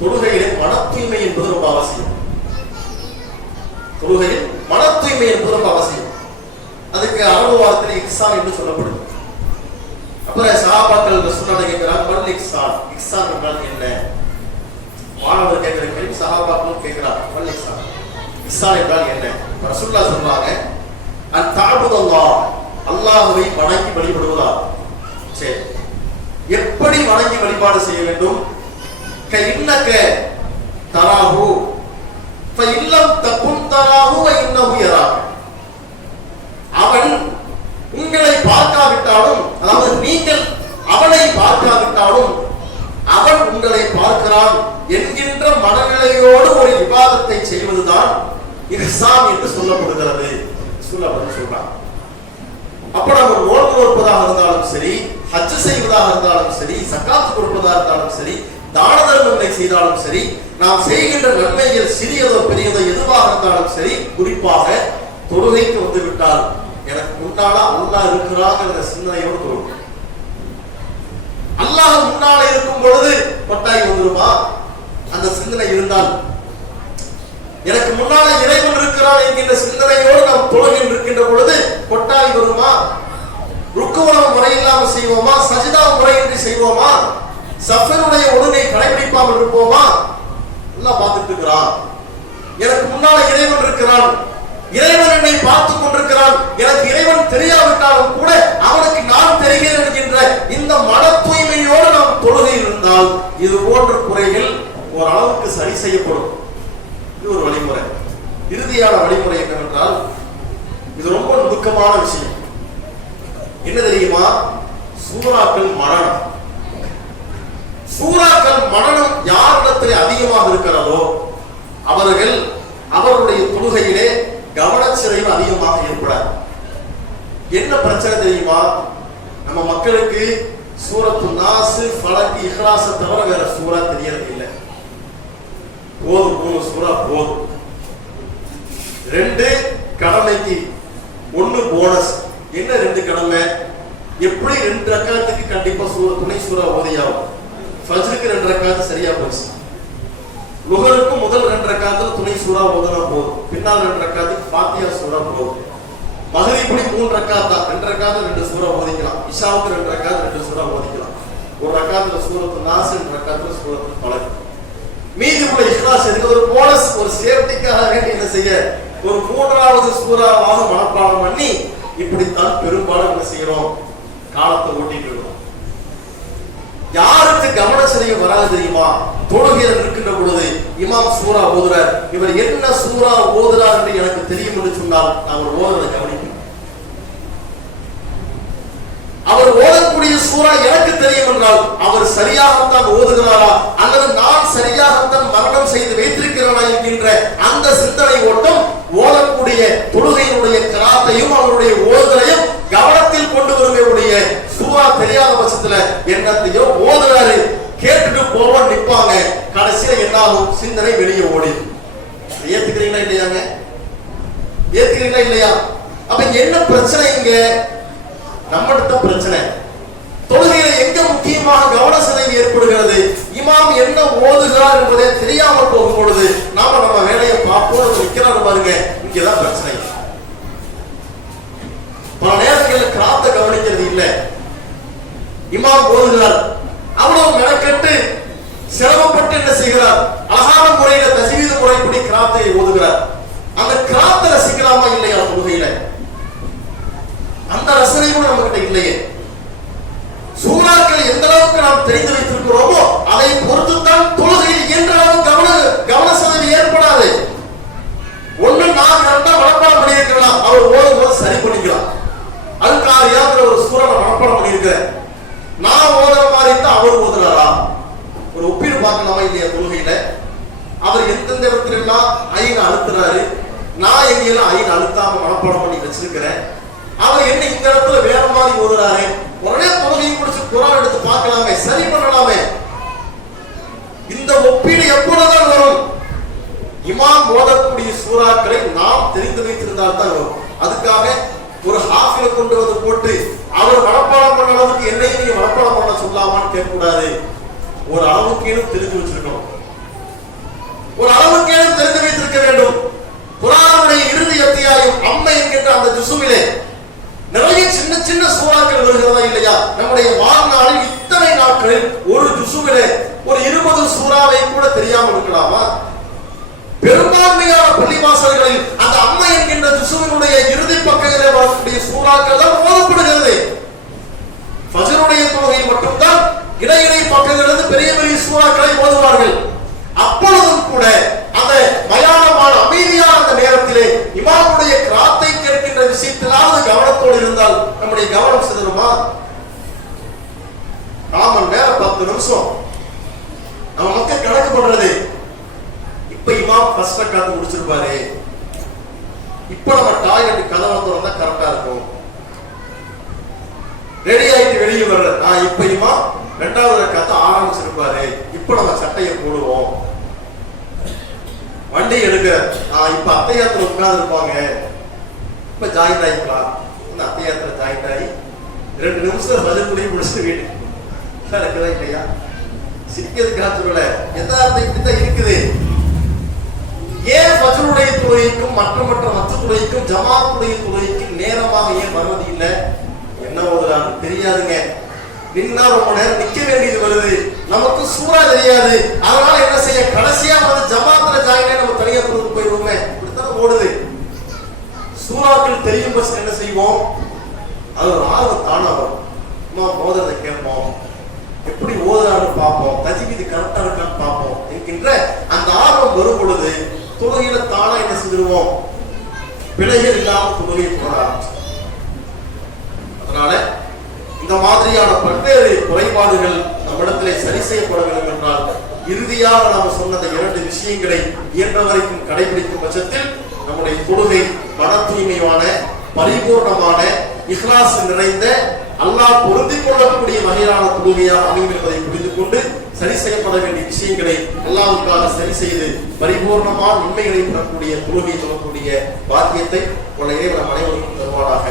தொழுகையிலே மன தூய்மை என்பது ரொம்ப அவசியம். தொழுகையில் மன தூய்மை என்பது ரொம்ப அவசியம். அதுக்கு அரபு வார்த்தையில் இஹ்சான் என்று சொல்லப்படுது. அப்புறம் சஹாபாக்கள் ரசூலுல்லாஹ் கேட்கிறாங்க, மல் இஹ்சான், இஹ்சான் என்றால் என்ன? மாணவர் கேட்கிற கேள்வி சஹாபாக்களும் கேட்கிறாங்க, மல் இஹ்சான், இஹ்சான் என்றால் என்ன? ரசூலுல்லாஹ் சொல்றாங்க, அன் தஅபுதல்லாஹ், அல்லாஹ்வை வணங்கி வழிபடுவதா. சரி, எப்படி வணங்கி வழிபாடு செய்ய வேண்டும்? கஇன்னக தராஹு ஃபஇல்லம் தகுன் தராஹு வஇன்னஹு யராக. அவன் உங்களை பார்க்காவிட்டாலும், அதாவது நீங்கள் அவனை பார்க்காவிட்டாலும் அவன் உங்களை பார்க்கிறான் என்கின்ற மனநிலையோடு ஒரு இபாதத்தை செய்வதுதான் இஹ்சான் என்று சொல்லப்படுகிறது. சொல்றான். அப்ப நம்ம நோன்பு நோற்பதாக இருந்தாலும் சரி, ஹஜ் செய்வதாக இருந்தாலும் சரி, சக்காத் கொடுப்பதாக இருந்தாலும் சரி, தான தர்மங்களை செய்தாலும் சரி, நாம் செய்கின்ற நன்மைகள் சிறியதோ பெரியதோ எதுவாக இருந்தாலும் சரி, குறிப்பாக தொழுகைக்கு வந்து விட்டால் எனக்கு முன்னால அல்லாஹ் இருக்கிறாங்கிற சிந்தனையோடு தொழும். அல்லாஹ் முன்னால இருக்கும் பொழுது கொட்டாய் வந்துருமா? அந்த சிந்தனை இருந்தால், எனக்கு முன்னால இறைவன் இருக்கிறான் என்கின்ற சிந்தனையோடு நாம் தொழுகையில் இருக்கின்ற பொழுது கொட்டாய் வருமா? ருக்குவனம் முறையில்லாம செய்வோமா? சஜிதா முறையின்றி செய்வோமா? சஃபருடைய ஒழுங்கை கடைபிடிப்பாமல் இருப்போமா? எல்லாம் பார்த்துட்டு இருக்கிறான். எனக்கு முன்னால இறைவன் இருக்கிறான், இறைவன் என்னை பார்த்துக் கொண்டிருக்கிறான், எனக்கு இறைவன் தெரியாவிட்டாலும் கூட அவனுக்கு நான் தெரிகிறேன் என்கின்ற இந்த மன தூய்மையோடு நாம் தொழுகையில் இருந்தால் இது போன்ற குறைகள் ஓரளவுக்கு சரி செய்யப்படும். இது ஒரு வழிமுறை. இறுதியான வழிமுறை என்னவென்றால், இது ரொம்ப நுணுக்கமான விஷயம். என்ன தெரியுமா? சூறாக்கள் மரணம். சூறாக்கள் மரணம் யாரிடத்தில் அதிகமாக இருக்கிறதோ அவர்கள் அவருடைய தொழுகையிலே கவனச்சிறைவு அதிகமாக ஏற்படாது. என்ன பிரச்சனை தெரியுமா? நம்ம மக்களுக்கு சூரத்து நாஸ், ஃபலக், இஹ்லாஸ தவிர வேற சூரா தெரியறது இல்லை. போதும், 3 சூரா போதும். 2 கடமைக்கு 1 போனஸ். என்ன 2 கடமை? எப்படி 2 ரக்காத்துக்கு கண்டிப்பா துணை சூரா ஓதியாகும். ஃபஜ்ருக்கு 2 ரக்காத்து சரியா போச்சு. லுஹருக்கு முதல் 2 ரக்காத்துல துணை சூரா ஓதுனா போதும், பின்னால் 2 ரக்காத்துக்கு ஃபாத்திஹா சூரா போதும். மக்ரிபுக்கு 3 ரக்காத்தா, 2 ரக்காத்துல 2 சூரா ஓதிக்கலாம். இஷாவுக்கு 2 ரக்காத்துல 2 சூரா ஓதிக்கலாம். ஒரு ரக்காத்துல சூரத்து நாஸ், 2 ரக்காத்துல சூரத்து ஃபலக். மீதி உள்ள இஹ்லாஸ் எதுக்கு? ஒரு போனஸ், ஒரு சேஃப்டிக்காக வேண்டி என்ன செய்ய, ஒரு 3வது சூறாவாக மனப்பாடம் பண்ணி இப்படித்தான் பெரும்பாலும் என்ன செய்யறோம், காலத்தை ஓட்டிட்டு இருக்கோம். யாருக்கு கவன சிறைவு வராது தெரியுமா? தொழுகையில் இருக்கின்ற பொழுது இமாம் சூரா ஓதுறார், இவர் என்ன சூரா ஓதுறார் என்று எனக்கு தெரியும் என்று சொன்னால் நான் ஒரு ஓதுறதை கவனிக்கணும். அவர் ஓதக்கூடிய சூரா எனக்கு தெரியும் என்றால் அவர் சரியாகத்தான் ஓதுகிறாரா அல்லது நான் சரியாகத்தான் மரணம் செய்து வைத்திருக்கிறேனா என்கின்ற அந்த சிந்தனை ஓட்டம் ஓதக்கூடிய தொழுகையினுடைய கராத்தையும் அவருடைய ஓதுதலையும் கவனத்தில் கொண்டு வருவடைய சூரா தெரியாத பட்சத்துல என்னத்தையோ ஓதுறாரு, கேட்டுட்டு போவோம் நிப்பாங்க, கடைசியில என்னாகும்? சிந்தனை வெளியே ஓடிடும். ஏத்துக்கிறீங்களா இல்லையாங்க? ஏத்துக்கிறீங்களா இல்லையா? அப்ப என்ன பிரச்சனை? இங்க நம்மகிட்ட பிரச்சனை. தொழுகையில எங்க முக்கியமாக கவன சிதைவு ஏற்படுகிறது? இமாம் என்ன ஓதுகிறார் என்பதே தெரியாமல் போகும் பொழுது நாம நம்ம வேலையை பார்ப்போம் நிக்கிறாரு பாருங்க, இங்கதான் பிரச்சனை. பல நேரங்களில் கிராத்த கவனிக்கிறது இல்லை. இமாம் ஓதுகிறார், அவ்வளவு மெனக்கெட்டு சிரமப்பட்டு என்ன செய்கிறார்? அழகான முறையில தஜ்வீது முறைப்படி கிராத்தை ஓதுகிறார். அந்த கிராத்தை ரசிக்கலாமா இல்லையா? தொழுகையில அந்த ரசனை கூட நம்ம கிட்ட இல்லையே. சூறாக்கள் எந்த அளவுக்கு நாம் தெரிந்து வைத்திருக்கிறோமோ அதை பொறுத்துத்தான் தொழுகையில் என்ற கவன சிதைவு ஏற்படாது. ஒண்ணு நான் கரெக்டா மனப்பாடம் பண்ணியிருக்கலாம், அவர் ஓதும் போது சரி பண்ணிக்கலாம். அல்காரியாங்கிற ஒரு சூறா மனப்பாடம் பண்ணியிருக்கிறேன், நான் ஓதுற மாதிரி தான் அவர் ஓதுறாரா? ஒரு ஒப்பீடு பார்க்கலாமா இல்லையா? தொழுகையில அவர் எந்தெந்த இடத்துல எல்லாம் ஐன் அழுத்துறாரு, நான் எங்கெல்லாம் ஐன் அழுத்தாம மனப்பாடம் பண்ணி வச்சிருக்கிறேன். அவர் என்ன இந்த இடத்துல வேற மாதிரி ஓதுறாரு, உடனே தொழுகையை முடிச்சு குரான் எடுத்து பார்க்கலாமே, சரி பண்ணலாமே. இந்த ஒப்பீடு எப்பொழுதுதான் வரும்? இமாம் ஓதக்கூடிய சூறாக்களை நாம் தெரிந்து வைத்திருந்தால் தான் வரும். அதுக்காக ஒரு ஹாஃபில கொண்டு வந்து போட்டு அவர் மனப்பாடம் பண்ண அளவுக்கு என்னையும் நீங்க மனப்பாடம் பண்ண சொல்லாமான்னு கேட்கக்கூடாது. ஒரு அளவுக்கேனும் தெரிஞ்சு வச்சிருக்கணும், ஒரு அளவுக்கேனும் தெரிந்து வைத்திருக்க வேண்டும். குர்ஆனுடைய இறுதி அத்தியாயம் அம்மை என்கின்ற அந்த ஜுசுவிலே நிறைய சின்ன சின்ன சூறாக்கள் வருகிறதா இல்லையா? நம்முடைய வாழ்நாளில் இத்தனை நாட்களில் ஒரு ஜுசுவிலே ஒரு 20 சூறாவை கூட தெரியாமல் இருக்கலாமா? பெரும்பான்மையான பள்ளிவாசல்களில் அந்த அம்மா என்கின்ற ஜுசுவினுடைய இறுதி பக்கங்களிலே வரக்கூடிய சூறாக்கள் தான் ஓதப்படுகிறது. ஃபஜ்ருடைய தொழுகையில் மட்டும்தான் இடையிடை பக்கங்களிலிருந்து பெரிய பெரிய சூறாக்களை ஓதுவார்கள். அப்பொழுதும் கூட அந்த மயானமான அமைதியான அந்த நேரத்திலே இமாமுடைய கிராத்தை கேட்கின்ற விஷயத்திலாவது கவனத்தோடு இருந்தால் நம்முடைய கவனம் சிதறுமா? 4 மணி நேரம் 10 நிமிஷம் நம்ம மக்கள் கணக்கு பண்றது. இப்ப இமாம் ஃபர்ஸ்ட் ரக்காத் முடிச்சிருப்பாரு, இப்ப நம்ம டாய்லெட் கதவை திறந்தா கரெக்டா இருக்கும். ரெடி ஆயிட்டு வெளியே வர்ற இப்ப இமாம் 2வது ரக்காத் ஆரம்பிச்சிருப்பாரு, இப்ப நம்ம சட்டையை போடுவோம். வண்டி எடுக்க இப்ப அத்தையாத்துல உட்கார்ந்து இருப்பாங்க, இப்ப ஜாயின் ஆயிக்கலாம். அத்தையாத்துல ஜாயின் ஆகி 2 நிமிஷம் பதில் முடிவு முடிச்சுட்டு வீட்டுக்கு இருக்குதா இல்லையா? சிரிக்கிறதுக்காக சொல்லல, யதார்த்தம் இப்படித்தான் இருக்குது. ஏன் ஃபஜ்ருடைய தொழுகைக்கும் மற்ற தொழுகைக்கும் ஜமாத்துடைய தொழுகைக்கும் நேரமாக ஏன் வருவது இல்லை? என்ன ஓதுறான்னு தெரியாதுங்க. நின்னா ரொம்ப நேரம் நிக்க வேண்டியது வருது, நமக்கு சூறா தெரியாது. அதனால என்ன செய்ய, கடைசியா வந்து ஜமாத்துல ஜாயினே நம்ம தனியா பொழுது போயிடுவோமே, இப்படித்தான் ஓடுது. சூறாக்கள் தெரியும் பட்சம் என்ன செய்வோம், அது ஒரு ஆர்வம் தானா வரும். மோதுறதை கேட்போம், எப்படி ஓதுறான்னு பார்ப்போம், தஜ்வீது கரெக்டா இருக்கான்னு பார்ப்போம் என்கின்ற அந்த ஆர்வம் வரும் பொழுது தொழுகையில தானா என்ன செஞ்சிருவோம், பிழைகள் இல்லாம தொழுகை போட ஆரம்பிச்சோம். அதனால இந்த மாதிரியான பல்வேறு குறைபாடுகள் நம்மிடத்திலே சரி செய்யப்பட வேண்டும் என்றால் இறுதியாக நாம் சொன்ன 2 விஷயங்களை இயன்ற வரைக்கும் கடைபிடிக்கும் பட்சத்தில் நம்முடைய தொழுகை மன தூய்மையான பரிபூர்ணமான இஹ்லாஸ் நிறைந்த அல்லாஹ் பொருந்திக் கொள்ளக்கூடிய வகையான தொழுகையாக அமையும் என்பதை புரிந்து கொண்டு சரி செய்யப்பட வேண்டிய விஷயங்களை அல்லாஹ்வுக்காக சரி செய்து பரிபூர்ணமான உண்மைகளை பெறக்கூடிய தொழுகை சொல்லக்கூடிய பாக்கியத்தை உள்ள இறைவன் அனைவருக்கும் தருவானாக.